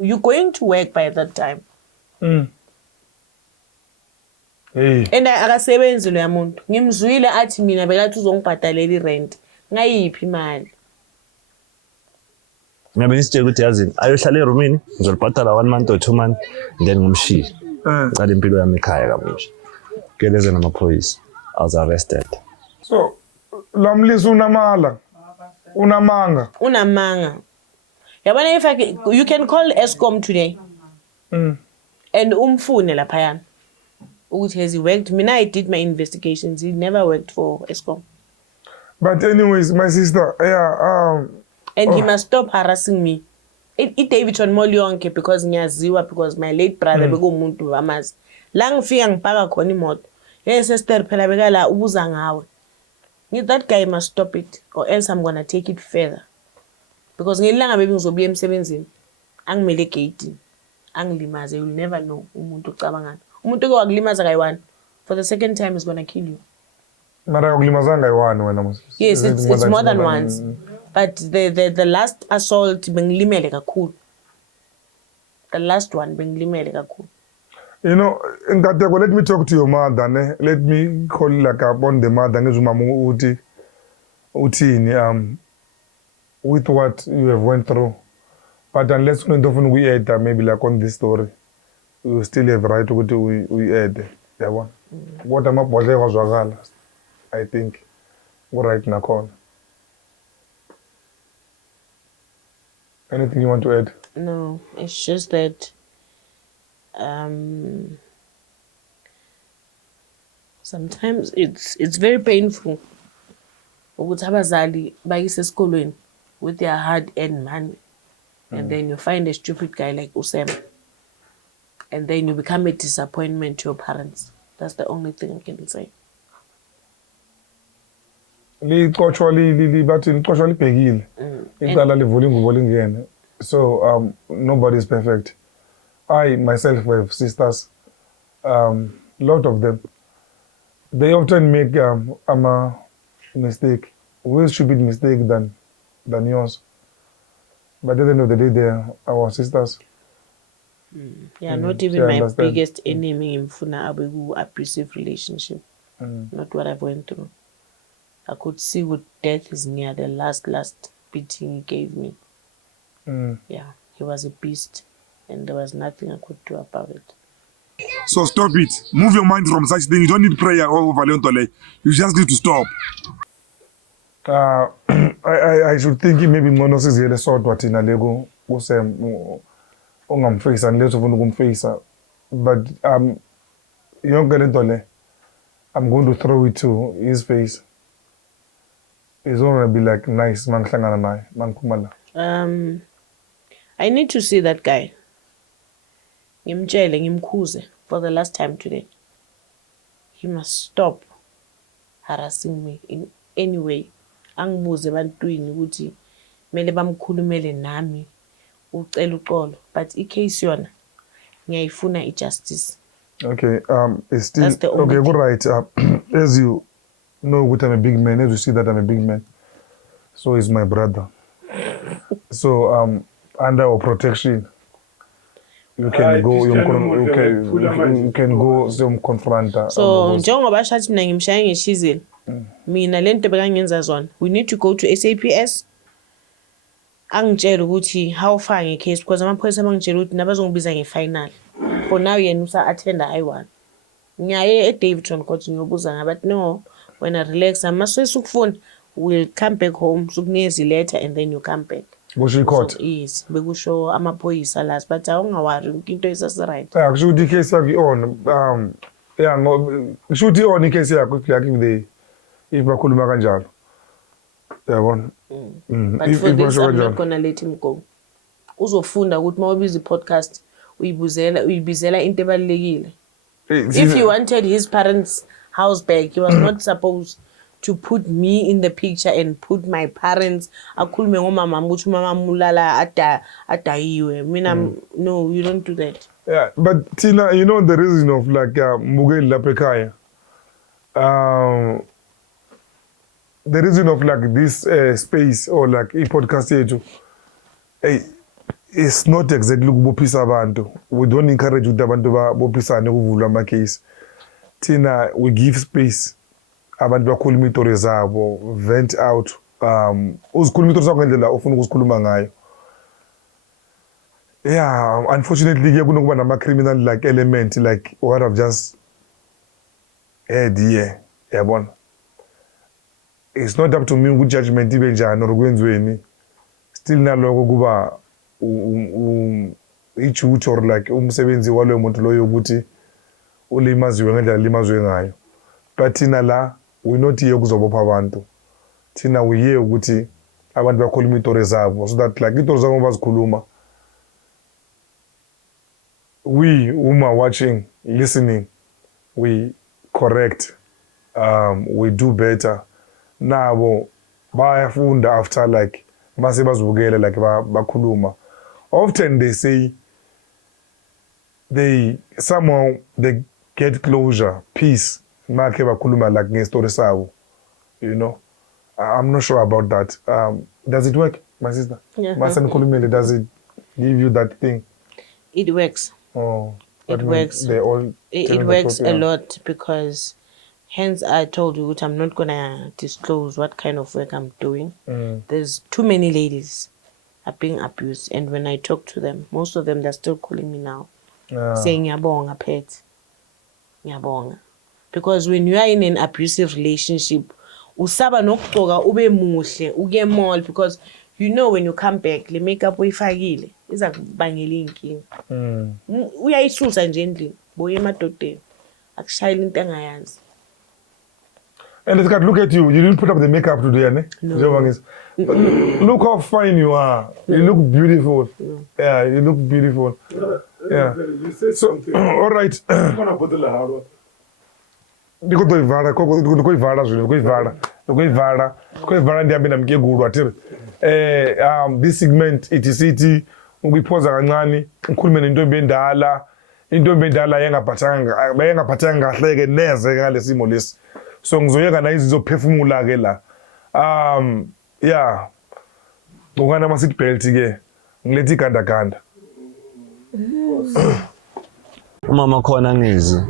you going to work by that time. And akasebenzi lo yamuntu. Ngimzwile athi mina bekathi uzongibhadalela irent. Ngayiphi imali? Ngabe ngisitshela ukuthi yazini ayohlala erumini ngizolibhadala 1 month or 2 months then ngumshiye. Qala impilo yami ekhaya kabusha. Keleze namaphoyisa. I was arrested. So lamlisa unamanga. Yabona if you can call Eskom today. And umfune laphayana. Ukuthi has he worked? Mina I did my investigations. He never worked for Eskom. But anyways, my sister, And he must stop harassing me. Davidson Molionke because ngiyaziwa because my late brother bekumuntu wamazi. La ngifika ngipaka khona imoto. Sister phela bekala ubuza ngawe. That guy must stop it or else I'm going to take it further. Because ngelanga bebi ngizobuya emsebenzini. Angimele gate. Angilimaze, you'll never know umuntu ucabangana. Umuntu ke wakulimaza kayi1 for the second time is going to kill you. Mara ukulimazanga kayi1 wena mos. Yes, it's more than once. But the last assault bengilimele kakhulu. The last one bengilimele kakhulu. You know, Nkateko, let me talk to your mother, ne? Let me call like upon the mother ngizumama uthini with what you have went through. But unless you don't we add maybe like on this story, you still have right to go to we add. Yeah, what am I was I think right now call. Anything you want to add? No, it's just that sometimes it's very painful ukuthi abazali bayise esikolweni with their hard-earned money and then you find a stupid guy like Usam and then you become a disappointment to your parents. That's the only thing I can say. So nobody is perfect. I myself have sisters, lot of them. They often make a mistake, worse stupid mistake than yours. But at the end of the day, they are our sisters. Yeah, not even my biggest enemy in Funa Abigu abusive relationship. Not what I've went through. I could see what death is near, the last beating he gave me. Yeah, he was a beast and there was nothing I could do about it. So stop it. Move your mind from such things. You don't need prayer all over Leontole. You just need to stop. I should think maybe Monos is the sort what in a Lego Usam face unless of ukumface. But younger Leontole, I'm going to throw it to his face. It's gonna be like nice man kumala. I need to see that guy. Ngimtshele ngimkhuze for the last time today. He must stop harassing me in any way. Angibuze bantwini ukuthi mele bamkhulumele nami ucela uxolo, but icase yona ngiyayifuna ijustice. Okay, it's still That's the only okay. thing. Good, right. As you know, what I'm a big man. As you see that I'm a big man, so is my brother. So under our protection, you can go. You can go some confronter. So njengoba shathi mina ngimshaya ngeshizile. Mina lento bekangenza zona. We need to go to SAPS. Angitshela ukuthi how far ngecase because amaphoyisa bangitshela ukuthi nabazongibiza ngefinal. For now yena usa attend I1. Ngiyaye eDavidson kodwa ngiyobuza ngabathi no wena relax amaswesi ukufuna will come back home sokunikeza letter and then you come back. Kusho court. So, yes bekusho amaphoyisa las but awungawari into isasi right. Yeah, kusho ukuthi case yakho on yeah kusho ukuthi on icase yakho yakho the if bakhuluma kanjalo. Yabona. But for this I'm not gonna let him go. Uzofunda ukuthi mawubiza podcast uyibizela into ebalekile. If he wanted his parents' house back, he was not supposed to put me in the picture and put my parents. Akhulume ngomama ukuthi mama mulala adayiwe. Mina no, you don't do that. Yeah, but Tina, you know the reason of like Mugeli lapha ekhaya. The reason of like this space or like podcast yethu, it's not exactly ukubophisa abantu. We don't encourage ukuthi abantu bophisane kuvulwa ama case. Tina, we give space abantu bakhuluma izitori zabo, vent out. Uzikhuluma izitori zakho ngendlela ofuna ukuzikhuluma ngayo. Yeah, unfortunately kunokuba nama criminal like element like what I've just heard here. Yabona. It's not up to me ukuthi judgment ibe njani or kwenziweni. Still naloko kuba ichuth or like umsebenzi waloyo muntu loyo ukuthi ulimaziwe ngendlela limazwe ngayo. But thina la we not here ukuzobopha abantu. Thina we here ukuthi abantu bakhuluma izitori zabo so that like izitori zabo bazikhuluma. We whom are watching, listening, we correct, we do better. Nabo bayafunda after like mase bazibukele like bakhuluma. Often they say somehow they get closure, peace. Make bakhuluma like ngestory sabo. You know, I'm not sure about that. Does it work, my sister? Yeah. Does it give you that thing? It works. Oh, It works. They all It works a lot because hence I told you that I'm not gonna disclose what kind of work I'm doing. There's too many ladies are being abused, and when I talk to them, most of them they're still calling me now, saying "Ngiyabonga pet, ngiyabonga," because when you are in an abusive relationship, usaba nokugcoka ube muhle uke mall because you know when you come back le makeup uyifakile iza kubangela inkinga. Uyayisusa nje endlini boye emadodeni akushayela into engayazi. And look at you. You didn't put up the makeup today, ne? No. Look how fine you are. You look beautiful. Yeah, you look beautiful. Yeah. You said So, something. all right. This segment iti ukuyiphoza kancane ngikhulume nentombi endala engaphathanga kahle ke neze ngalesimo lesi. So ngizoyeka na izizophefumula ke la. Yeah. Ngokana ama seat belt ke ngilethi ganda. Umama khona ngizi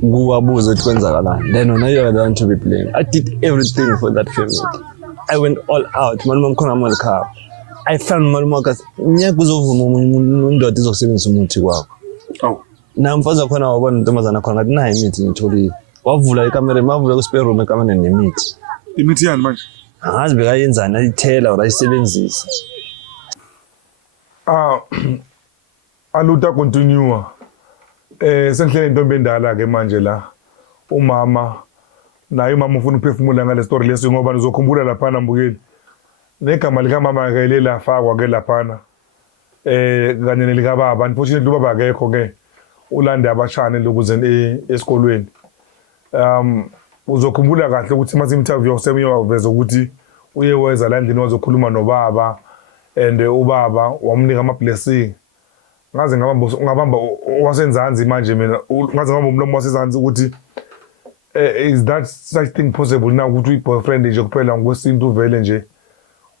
kuwabuza ukuthi kwenzakalani. Then when you are the one to be blamed. I did everything for that family. I went all out. Malume khona amalkhaya. I found malume kasi nyaka uzovuma umuntu indoda izosebenzisa umuthi kwakho. Oh. Namfaza khona wabona intombazana khona ngathi nayi imithi ngitholile. Wavula ikamera mavula ku spare room ekamera nemithi. Imithi yani manje? Angazi bekayenzana ayithela or ayisebenzisa. Aluta continue. Sengihlele intombi endala ke manje la. Umama naye umama ufuna ukuphefumula ngale story lesi ngoba nizokhumbula lapha nambukeli. Negama lika mama ke lela fakwa ke lapha. Kanye nelika baba. Unfortunately ubaba akekho ke. Ulande abashane lokuze esikolweni. Uzokhumbula kahle ukuthi mase interview yosemyo waveza ukuthi uye weza la endlini wazokhuluma nobaba and ubaba wamnika ama blessing ngaze ngabamba wasenzansi manje mina ngaze ngabamba umlomo wasenzansi ukuthi is that such thing possible now ukuthi uyi-boyfriend nje kuphela ngokwesintu vele nje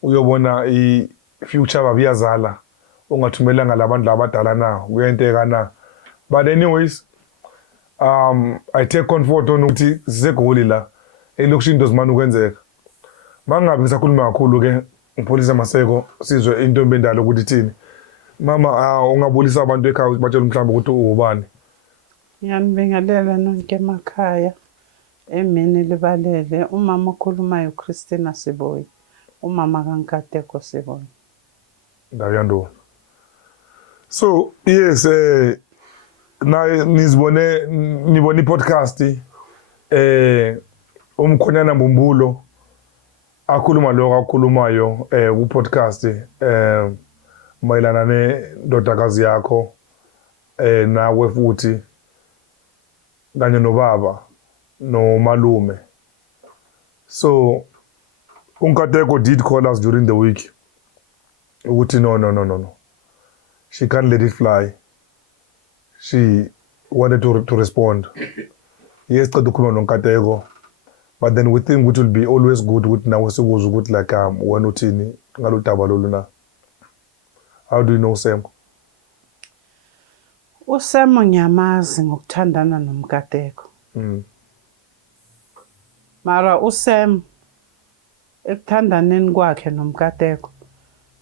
uyobona i-future babiyazala ungathumelanga labantu labadala na kuyenteka na. But anyways I take comfort on ukuthi sisegoli la elokishini into zimane ukwenzeka. Mangabe ngisakhuluma kakhulu ke ngipholisa Maseko sizwe intombi endala ukuthi ithini. Mama ungabulisa abantu ekhaya ukuthi batshela mhlawumbe ukuthi ubani. Ngiyanibingelela nonke emakhaya. Emini libalele umama okhulumayo uChristina Siboyi. Umama kaNkateko Siboyi. Ndayandona. So yes na nibone podcast umkhonyana Mbumbulo akhuluma lokho akhulumayo ku podcast mayelana nendodakazi yakho nawe futhi kanye nobaba nomalume. So uNkateko did call us during the week ukuthi no she can't let it fly. She wanted to respond. Yes, qeda ukukhuluma noNkateko, but then we think it will be always good ukuthi nawe sikuzwe ukuthi like wena uthini ngalo daba lolu na. How do you know Sam? uSam ngiyamazi ngokuthandana noMkateko. Mara uSam ekuthandaneni kwakhe noMkateko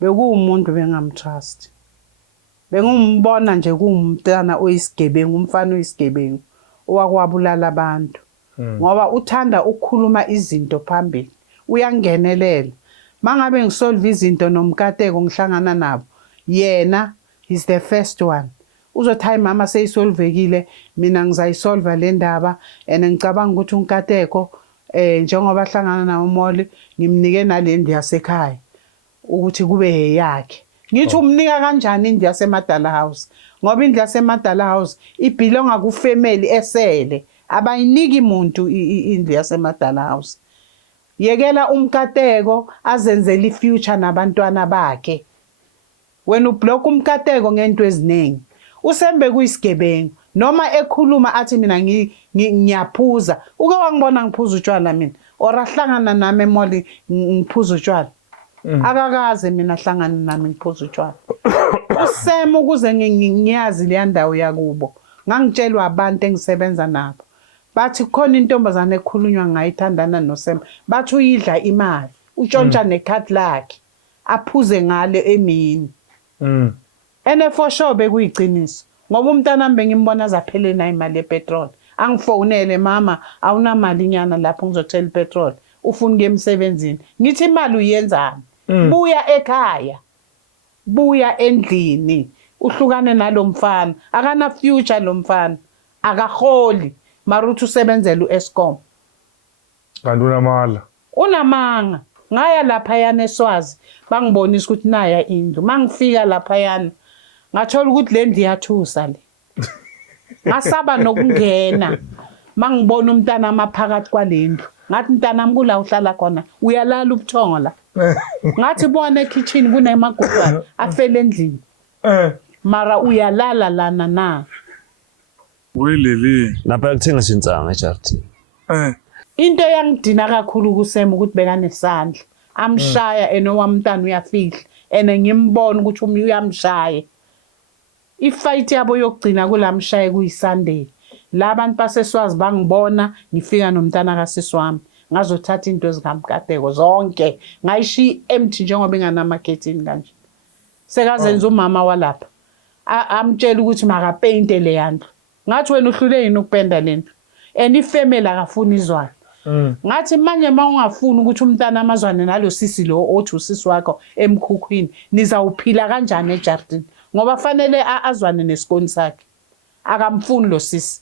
bekuwumuntu bengamtrust. Bengumbona nje kuwumntana oyisigebengu, umfana oyisigebengu owakwabulala abantu. Ngoba uthanda ukukhuluma izinto phambili, uyangenelela. Mangabe ngisolve izinto noMkateko ngihlangana nabo, yena is the first one. Uzothi mama seyisolvekile, mina ngizayisolva le ndaba and ngicabanga ukuthi uNkateko njengoba hlangana nawo uMoli ngimnike nalendi yasekhaya ukuthi kube yakhe. Ngithi umnika kanjani indlu yaseMadala House? Ngoba indlu yaseMadala House ibelonga ku family esele, abayiniki umuntu indlu yaseMadala House. Yekela uMkateko azenzele ifuture nabantwana bakhe. Wena ublock uMkateko ngento eziningi. Usembe kuyisigebengu noma ekhuluma athi mina ngiyaphuza. Uke wangibona ngiphuza utshwala mina or ahlangana nami eMoli ngiphuza utshwala. Akakaze mina hlangana nami ngiphuza utshwala. uSam ukuze ngiyazi le ndawo yakubo ngangitshelwa abantu engisebenza nabo bathi khona intombazane ekhulunywa ngayithandana noSam, bathi uyidla imali utshontsha nekhadi lakhe aphuze ngale emini. Ene for sure bekuyiqiniso ngoba umntana mbe ngimbona zaphele na imali yepetrol. Angifonele mama awunamali nyana lapho ngizothela ipetrol ufuna ukuya emsebenzini. Ngithi imali uyenzani? Buya ekhaya, buya endlini, uhlukane nalomfana. Akana future lomfana, akaholi maruthi usebenzela uEskom. Kanti unamala. Unamanga. Ngaya lapha yana eSwazi bangibonisa ukuthi naya indlu. Mangifika lapha yana ngathola ukuthi le ndlu yathusa le. Ngasaba nokungena. Mangibona umntana amaphakathi kwalendlu. Ngathi mntanami kula uhlala khona uyalala ubuthongo la. Ngathi bona ekitchen kunemagubane afele endlini. Mara uyalala lana na. Welele. Napha kuthengisa insanga eJardini. Into yangidina kakhulu kuSam ukuthi bekanesandla. Amshaya enowamntana uyafihla ene ngimbona ukuthi uyamshaya. Ifight yabo yokugcina kulamshaye kuyiSunday. Labantu baseSwazi bangibona ngifika nomntana kaSisi wami ngazothatha into ezikaMkateko zonke ngayishi empty njengoba inganamakethini kanje. Sekazenza umama walapha amtshela ukuthi makapainte le yandlu. Ngathi wena uhlule yini ukupenda lento? And ifamily akafuni izwana. Ngathi manje mawungafuni ukuthi umntana amazwane nalo sisi lo othi usisi wakho emkhukhwini nizawuphila kanjani eJardini? Ngoba fanele azwane nesikoni sakhe. Akamfuni lo sisi.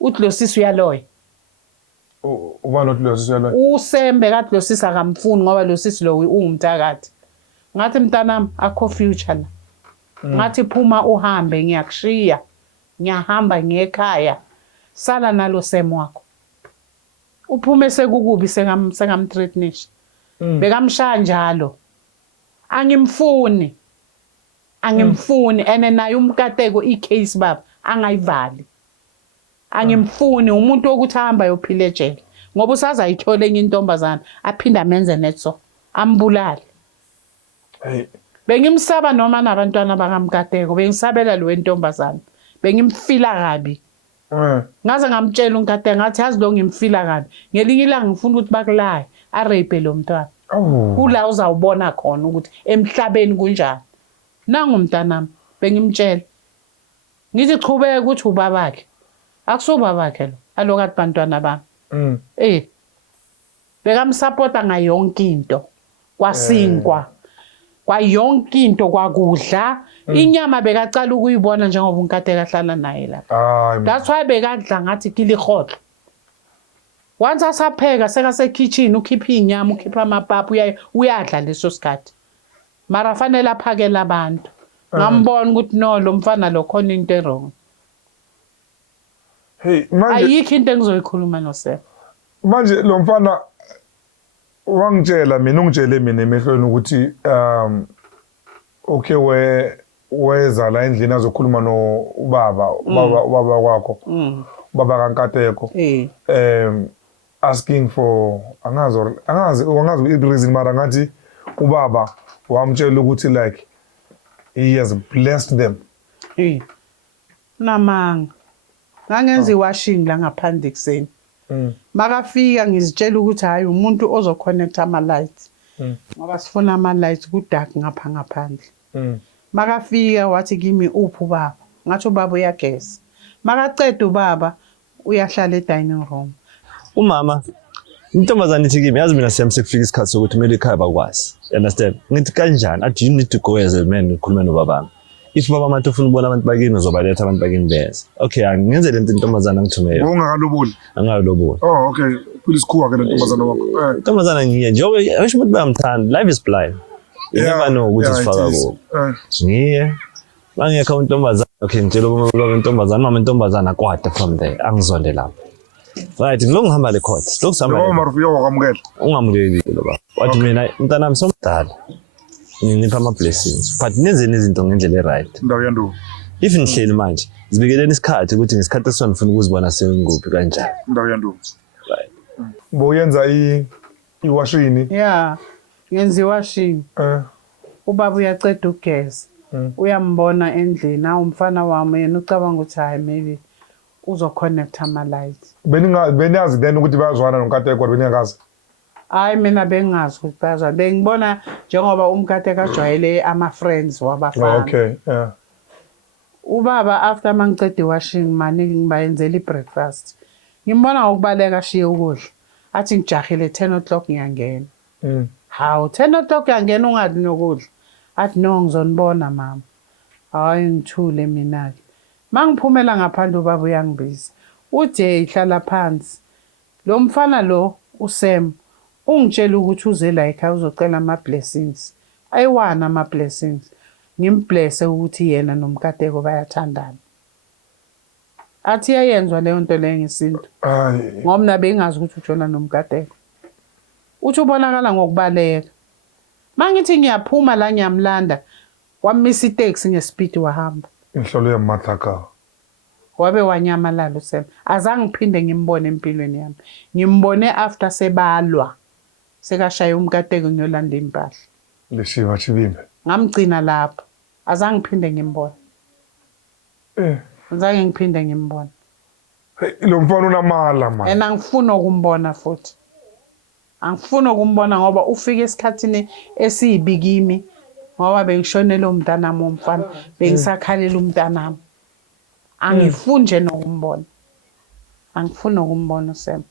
Uthi lo sisi uyaloya. Ubani uthi lo sisi uyaloya? Usembe kathi lo sisi akamfuni ngoba lo sisi lo ungumntakati. Ngathi mntanami akho future la. Ngathi phuma uhambe ngiyakushiya. Ngiyahamba ngekhaya. Sala nalo Sam wakho. Uphume sekukubi sengamthreatenisha. Bekamshaya njalo. Angimfuni. angimfuni ene naye umkateko icase baba angayivali angimfuni umuntu wokuthi ahamba yophila ejele ngoba usazayithola enye intombazana aphinda amenze netso ambulale hey bengimsaba noma nabantwana bakamkateko bengisabela lo wentombazana bengimfila kabi ngaze ngamtshela unkateko ngathi yazi lo ngimfila kabi ngelinye ilanga ngifuna ukuthi bakulaye arape lo mntwana kula uzawubona khona ukuthi emhlabeni kunjani nangu umntanami bengimtshela ngithi chubeke ukuthi ubabakhe akusubabakhe lo alokathi bantwana bami bekamsupporta ngayonke into kwasinkwa kwayonke into kwakudla inyama bekacala ukuyibona njengoba unkateka ahlala naye lapha that's why bekadla ngathi kilikhodlo once asapheka sekase kitchen ukhipha inyama ukhipha amapapa uyadla leso sikhathi mara fanele aphakela abantu ngambona ukuthi no lo mfana lo khona into wrong hey manje ayikho into engizoyikhuluma noSef manje lo mfana wangitshela mina ungitshele mina emehlweni ukuthi okay weza la endlini azokhuluma no ubaba kwakho baba kaNkateko asking for angazi i-reason mara ngathi ubaba wamtshela ukuthi like he has blessed them namanga ngangenza iwashing la ngaphandle kuseni makafika ngizitshela ukuthi hayi umuntu ozoconnecta ama lights ngoba sifuna ama lights ku dark ngapha ngaphandle makafika wathi kimi uphi ubaba ngathi ubaba uyageza makaceda ubaba uyahlala e-dining room umama intombazane ithi kimi yazi mina siyamse kufika isikhathi sokuthi kumele ekhaya bakwazi understand ngithi kanjani athi you need to go as a man ukhulume nobaba if baba manje ufuna ukubona abantu bakini uzobaletha abantu bakini beza okay angenze lento intombazana ngithumeyo ungakaloboli angayoloboli okay please kuwa ke lentombazana wakho intombazana ngiye njengoba asho ukuthi bayamthanda life is blind you never know ukuthi sifaka kubo ngiye bangekho intombazana okay ngitshela ubaba intombazana noma intombazana kwade from there angizonde lapho right ngilo ngihamba le court lokusihamba noma marufika wakamukela ungamukeli lo baba wathi mina mntanami somdala ngipha ama blessings but nenzeni izinto ngendlela eright ndawo yandu if nihleli manje zibekeleni isikhathi ukuthi ngesikhathi esona ufuna ukuzibona sengikuphi kanjani ndawo yandu right boyenza iwashini yeah ngenza iwashing ubaba uyaceda ugeza uyambona endlini umfana wami yena ucabanga ukuthi hayi maybe uzoconnect ama lights beniyazi then ukuthi bayazwana noNkateko beniyakazi hayi mina bengazi ukuthi bayazwana bengibona njengoba umkateko ajwayele ama friends wabafana okay yeah ubaba after mangiceda iwashing mani ngibayenzela ibreakfast ngimbona ngokubaleka shiye ukudla athi ngijahile 10 o'clock ngiyangena hawu 10 o'clock uyangena ungadli nokudla athi no ngizonibona mama hayi ngithule mina ke mangiphumela ngaphandle ubaba uyangibiza uthi ihlala phansi lo mfana lo uSam ungitshela ukuthi uze la ekhaya uzocela ama blessings ayiwana ama blessings ngimblesse ukuthi yena noMkateko bayathandana athi yayenzwa leyo nto leyo ngesinto ngoba mina bengazi ukuthi ujona noMkateko uthi ubonakala ngokubaleka mangithi ngiyaphuma la ngiyamlanda wamisa itaxi ngespeed wahamba inhlolo yamathaka wabe wanyamalala uSam azange ngiphinde ngimbone empilweni yami ngimbone after sebalwa sekashaya uMkateko ngiyolanda impahla leshiva chibimbe ngamgcina lapho azange ngiphinde ngimbone azange ngiphinde ngimbone lo mfana unamala man and angifuna ukumbona futhi angifuna ukumbona ngoba ufike esikhathini esiyibikimi ngoba bengishonela umntanami umfana bengisakhalela umntanami angifuni nje nokumbona angifuna ukumbona uSam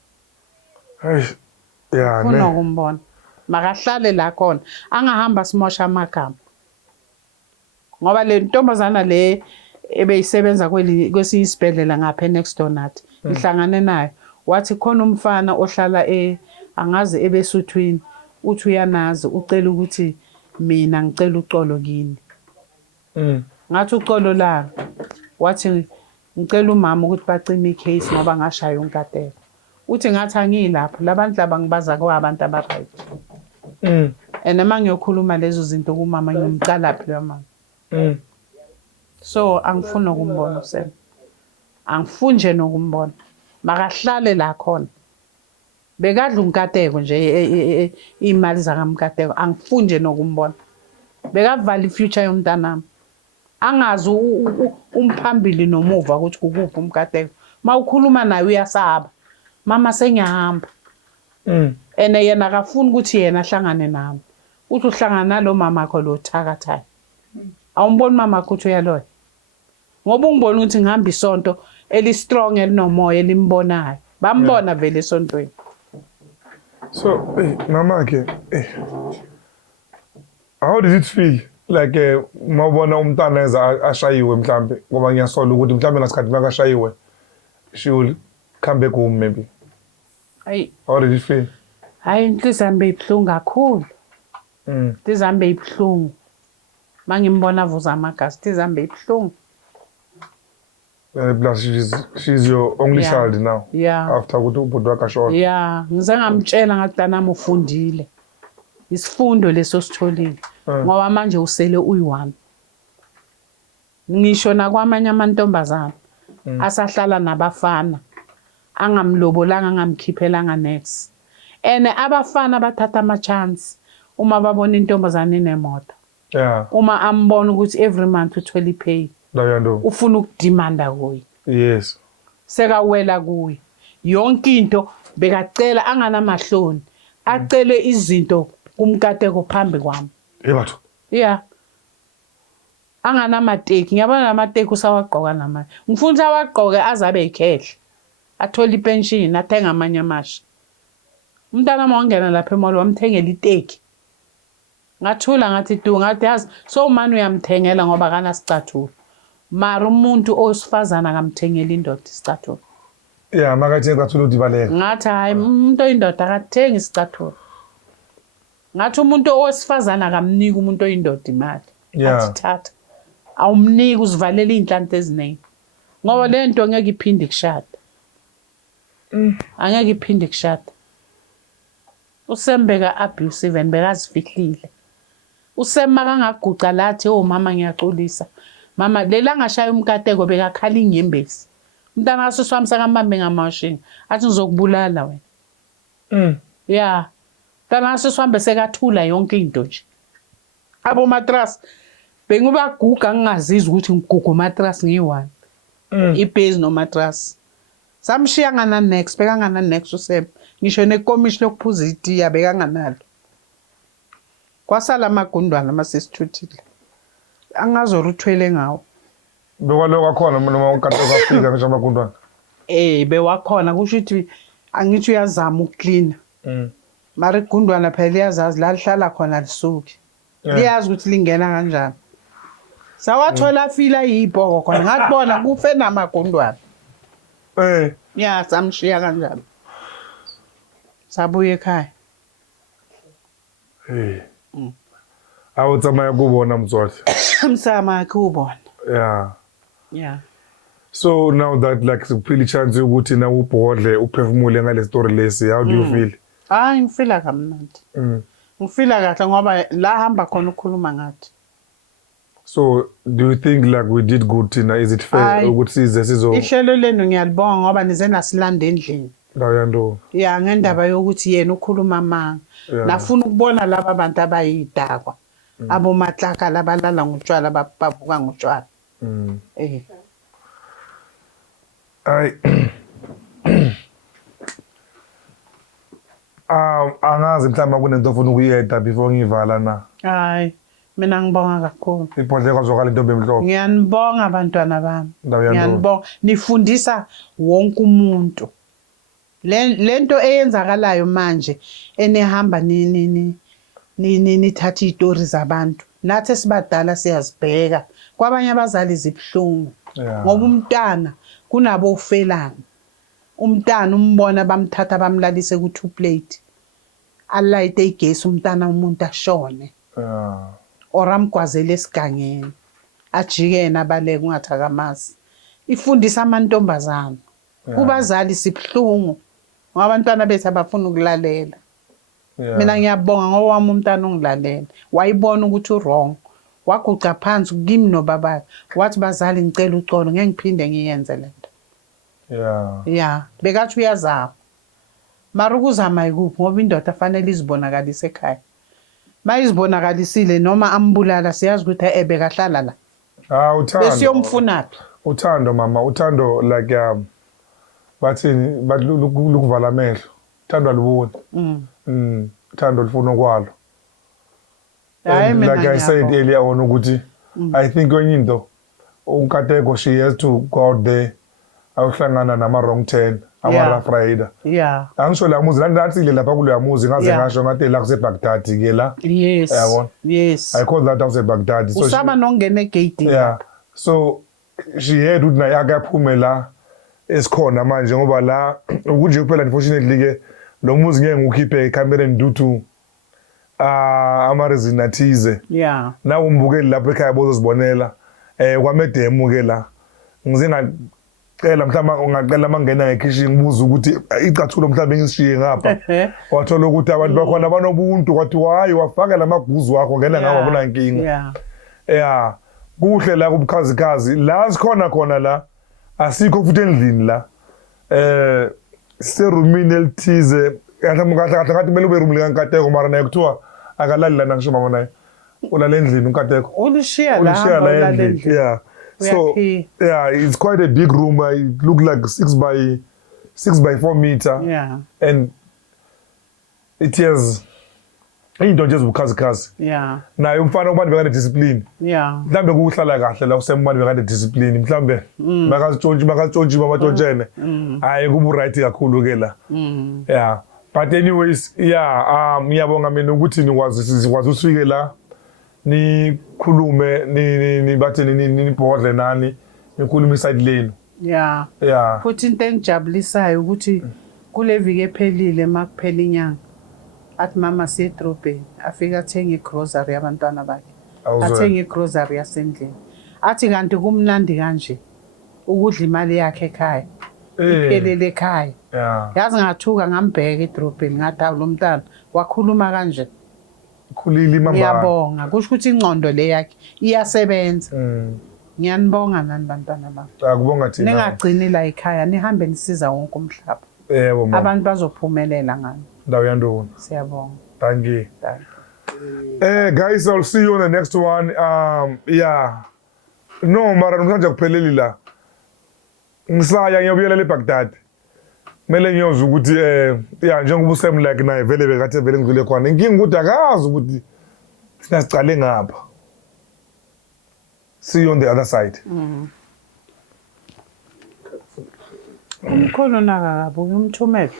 hey yeah ngifuna ukumbona makahlale la khona angahamba simosha amagama ngoba le ntombazana le ebeyisebenza kwesiyisibhedlela ngapha next door nathi ngihlangane naye wathi khona umfana ohlala angazi ebesuthwini uthi uyanazi ucela ukuthi mina ngicela uxolo kini ngathi uxolo la wathi ngicela umama ukuthi bacime icase ngoba ngashaya uNkateko uthi ngathi angilapho labantu laba ngibaza kwabantu abaright and uma ngiyokhuluma lezo zinto kumama ngiyomcala phi lo mama So angifuni ukumbona uSem. Angifuni nje nokumbona. Makahlale la khona. Bekadla unkateko nje imali zakamkateko. Angifuni nje nokumbona. Bekavala ifuture yomntanami. Angazi umphambili nomuva ukuthi kukuphi umkateko. Mawukhuluma naye uyasaba. Mama sengiyahamba. Ene yena akafuni ukuthi yena ahlangane nami. Uthi uhlangana nalo mama akho lo thakathayo. Awumboni mama akho uthi uyaloya. Ngoba ungibona ukuthi ngihamba isonto eli strong elinomoya elimbonayo. Bambona vele esontweni. So, mama ke, how did it feel? Like mawubona umntana eza ashayiwe mhlambe ngoba ngiyasola ukuthi mhlambe ngasikhathi makashayiwe she will come back home maybe. Hayi. How did it feel? Hayi inhliziyo yami beyibhlungu kakhulu. Inhliziyo yami beyibhlungu. Mangimbona avuza amagazi inhliziyo yami beyibhlungu. Plus she's your only child now. Yeah. After ukuthi ubhuti wakhe ashona. Yeah, ngize ngamtshela ngathi tanami ufundile. Isifundo leso sitholile. Ngoba manje usele uyi1. Ngisho nakwamanye amantombazana asahlala nabafana angamlobolanga angamkhiphelanga next. Ene abafana bathatha ama chance uma babona intombazana inemoto. Yeah. Uma ambona ukuthi every month uthola ipay. Dayando. Ufuna ukudimanda kuye. Yes. Sekawela kuye. Yonke into bekacela anganamahloni. Acele izinto kumkateko phambi kwami. Ebatho. Yeah. Anganamateki. Ngiyabona namateki usawagqoka namanje. Ngifuna ukuthi awagqoke azabe ekhehle. Athola ipension, athenga amanye amasha. Umntana mawungena lapha emall wamthengela iteki. Ngathula ngathi du ngathi yazi so manje uyamthengela ngoba kana sicathulo. Mara umuntu osifazana akamthengela indoda isicathulo. Yeah, makathi ngicathulo udibaleka. Ngathi hayi umuntu oyindoda akathengi isicathulo. Ngathi umuntu owesifazana akamnika umuntu oyindoda imali. Athi thatha. Awumniki uzivalela inhlanhla eziningi. Ngoba lento ngeke iphinde kushada. Angeke iphinde kushada. Usembeka abusive and bekazifihlile. Usema kangaguca lathi oh mama ngiyaxolisa. Mama lela ngashaya umkateko bekakhala inyembezi. Umntana kasoswami sakambambe ngamashini. Athi ngizokubulala wena. Yeah. Umntana kasoswami sekathula yonke into nje. Abo mattress bengubaguga ngingazizwa ukuthi ngigugu mattress ngiyi1. Ibase no mattress. Samshiya ngana next bekangana next usem. Ngisho nekomishi lokuphuza itiya bekanganalo. Kwasala amagundwana masesithuthile. Angazora uthwele ngawo. Bekwaloka khona noma unkateko afika nje amagundwana. Bewakhona kusho ukuthi angithi uyazama ukuclean. Mara igundwana phela liyazazi la lihlala khona lisuki. Liyazi ukuthi lingena kanjani. Sawathola afila yibhoko khona ngathi kufe namagundwana. Yeah, samshiya kanjani. Sabuye ekhaya. Awutsamaya kubona mtswathi. Msama kubona. Yeah. Yeah. So now that like siphila chance ukuthi na ubhodle uphefumule ngale story lesi, how do you feel? Hayi ngifila kamnandi. Ngifila kahle ngoba la hamba khona ukukhuluma ngathi. So do you think like we did good Tina? Is it fair ukuthi size sizo? Ihlelo lenu ngiyalibonga ngoba nize nasilanda endlini. Dayando. Yeah, ngendaba yokuthi yena ukhuluma amanga. Nafuna ukubona laba bantu abayidakwa. Abo matlaka labalala ngotshwala babuka ngotshwala. Ay. Angazi mhlamba kunento ofuna ukuyeda before ngivala na. Hayi, mina ngibonga kakhulu. Iphodle kwazwakala into bemhlophe. Ngiyanibonga abantwana bami. Dayando. Ngiyanibonga. Nifundisa wonke umuntu. Lento eyenzakalayo manje enehamba nithatha izitori zabantu nathi sibadala siyazibheka kwabanye abazali zibhlungu ngoba umntana kunabo ufelana umntana umbona bamthatha bamlalise ku 2 plate alayite igesi umntana umuntu ashone oramgwazela esigangeni ajikena baleke ungathakamazi ifundisa amantombazana kubazali sibhlungu ngoba abantwana bethu abafuna ukulalela. Mina ngiyabonga ngoba wami umntana ongilalela. Wayibona ukuthi wrong. waguca phansi kimi nobaba wathi bazali ngicela uxolo ngeke ngiphinde ngiyenze lento yeah bekathi uyazama mara ukuzama ikuphi ngoba indoda fanele izibonakalise ekhaya mayizibonakalisile noma ambulala siyazi ukuthi ebekahlala la uthando besiyomfunaphi uthando mama uthando like bathini lukuvala amehlo uthando aluboni uthando lufuna kwalo like I said earlier on ukuthi I think kwenye into unkateko she has to go out there awuhlangana nama wrong turn ama rough rider angisho la muzi nandathile lapha kuleya muzi ngaze ngasho ngathi la kuse Baghdad ke la yes I call that house Baghdad so usaba nongena egate so she had ukuthi naye akaphume la esikhona manje ngoba la ukunje kuphela unfortunately ke lo muzi ngeke ngikhiphe ecamereni due to amareason athize na umbukeli lapha ekhaya bozozibonela kwamedemo ke la ngize ngacela mhlawumbe ungaqela mangena ngekitchen ngibuza ukuthi icathulo mhlawumbe ngisishiye ngapha wathola ukuthi abantu bakhona abanobuntu kwathi hayi wafaka lamaguzu wakho ngena ngawo bona inkinga kuhle la kubukhazikhazi la sikhona khona la asikho futhi endlini la serumini elithize kahle kumele ube room likankateko mara naye kuthiwa akalali lana ngisho mama naye ulala endlini unkateko ulishiya la endlini so it's quite a big room. It look like 6 by 4 meter and it has into just bukhazikhazi naye umfana ubantu bekade discipline mhlambe kuhlala kahle la usembantu bekade discipline mhlambe makazitshontshe babatshontsene hayi kubu right kakhulu ke la but anyways ngiyabonga mina ukuthi nikwazi usifike la nikhulume ni bathini nibhodle nani nikhuluma iside lenu futhi into engijabulisayo ukuthi kule viki ephelile makuphela inyanga athi mama siye edrobheni afika athenga igrocery yabantwana bakhe athenga igrocery yasendlini athi kanti kumnandi kanje ukudla imali yakhe ekhaya iphelele ekhaya yazi ngathuka ngambheka edrobheni ngathi awu lo mntana wakhuluma kanje khulile mama ngiyabonga kusho ukuthi ingqondo le yakhe iyasebenza ngiyanibonga nani bantwana bami akubonga thina ningagcini la ekhaya nihambe nisiza wonke umhlaba mama abantu bazophumelela ngani ndawo yandona siyabonga thank you guys I'll see you on the next one no mara namhlanje kupheleli la ngisaya ngiyobuyela eBaghdad mele ngiyoza ukuthi njengoba usemlike naye vele bekathe vele ngidlule khona inkinga ukuthi akazi ukuthi sinasicale ngapha see you on the other side umkhulu nakakabuye umthumele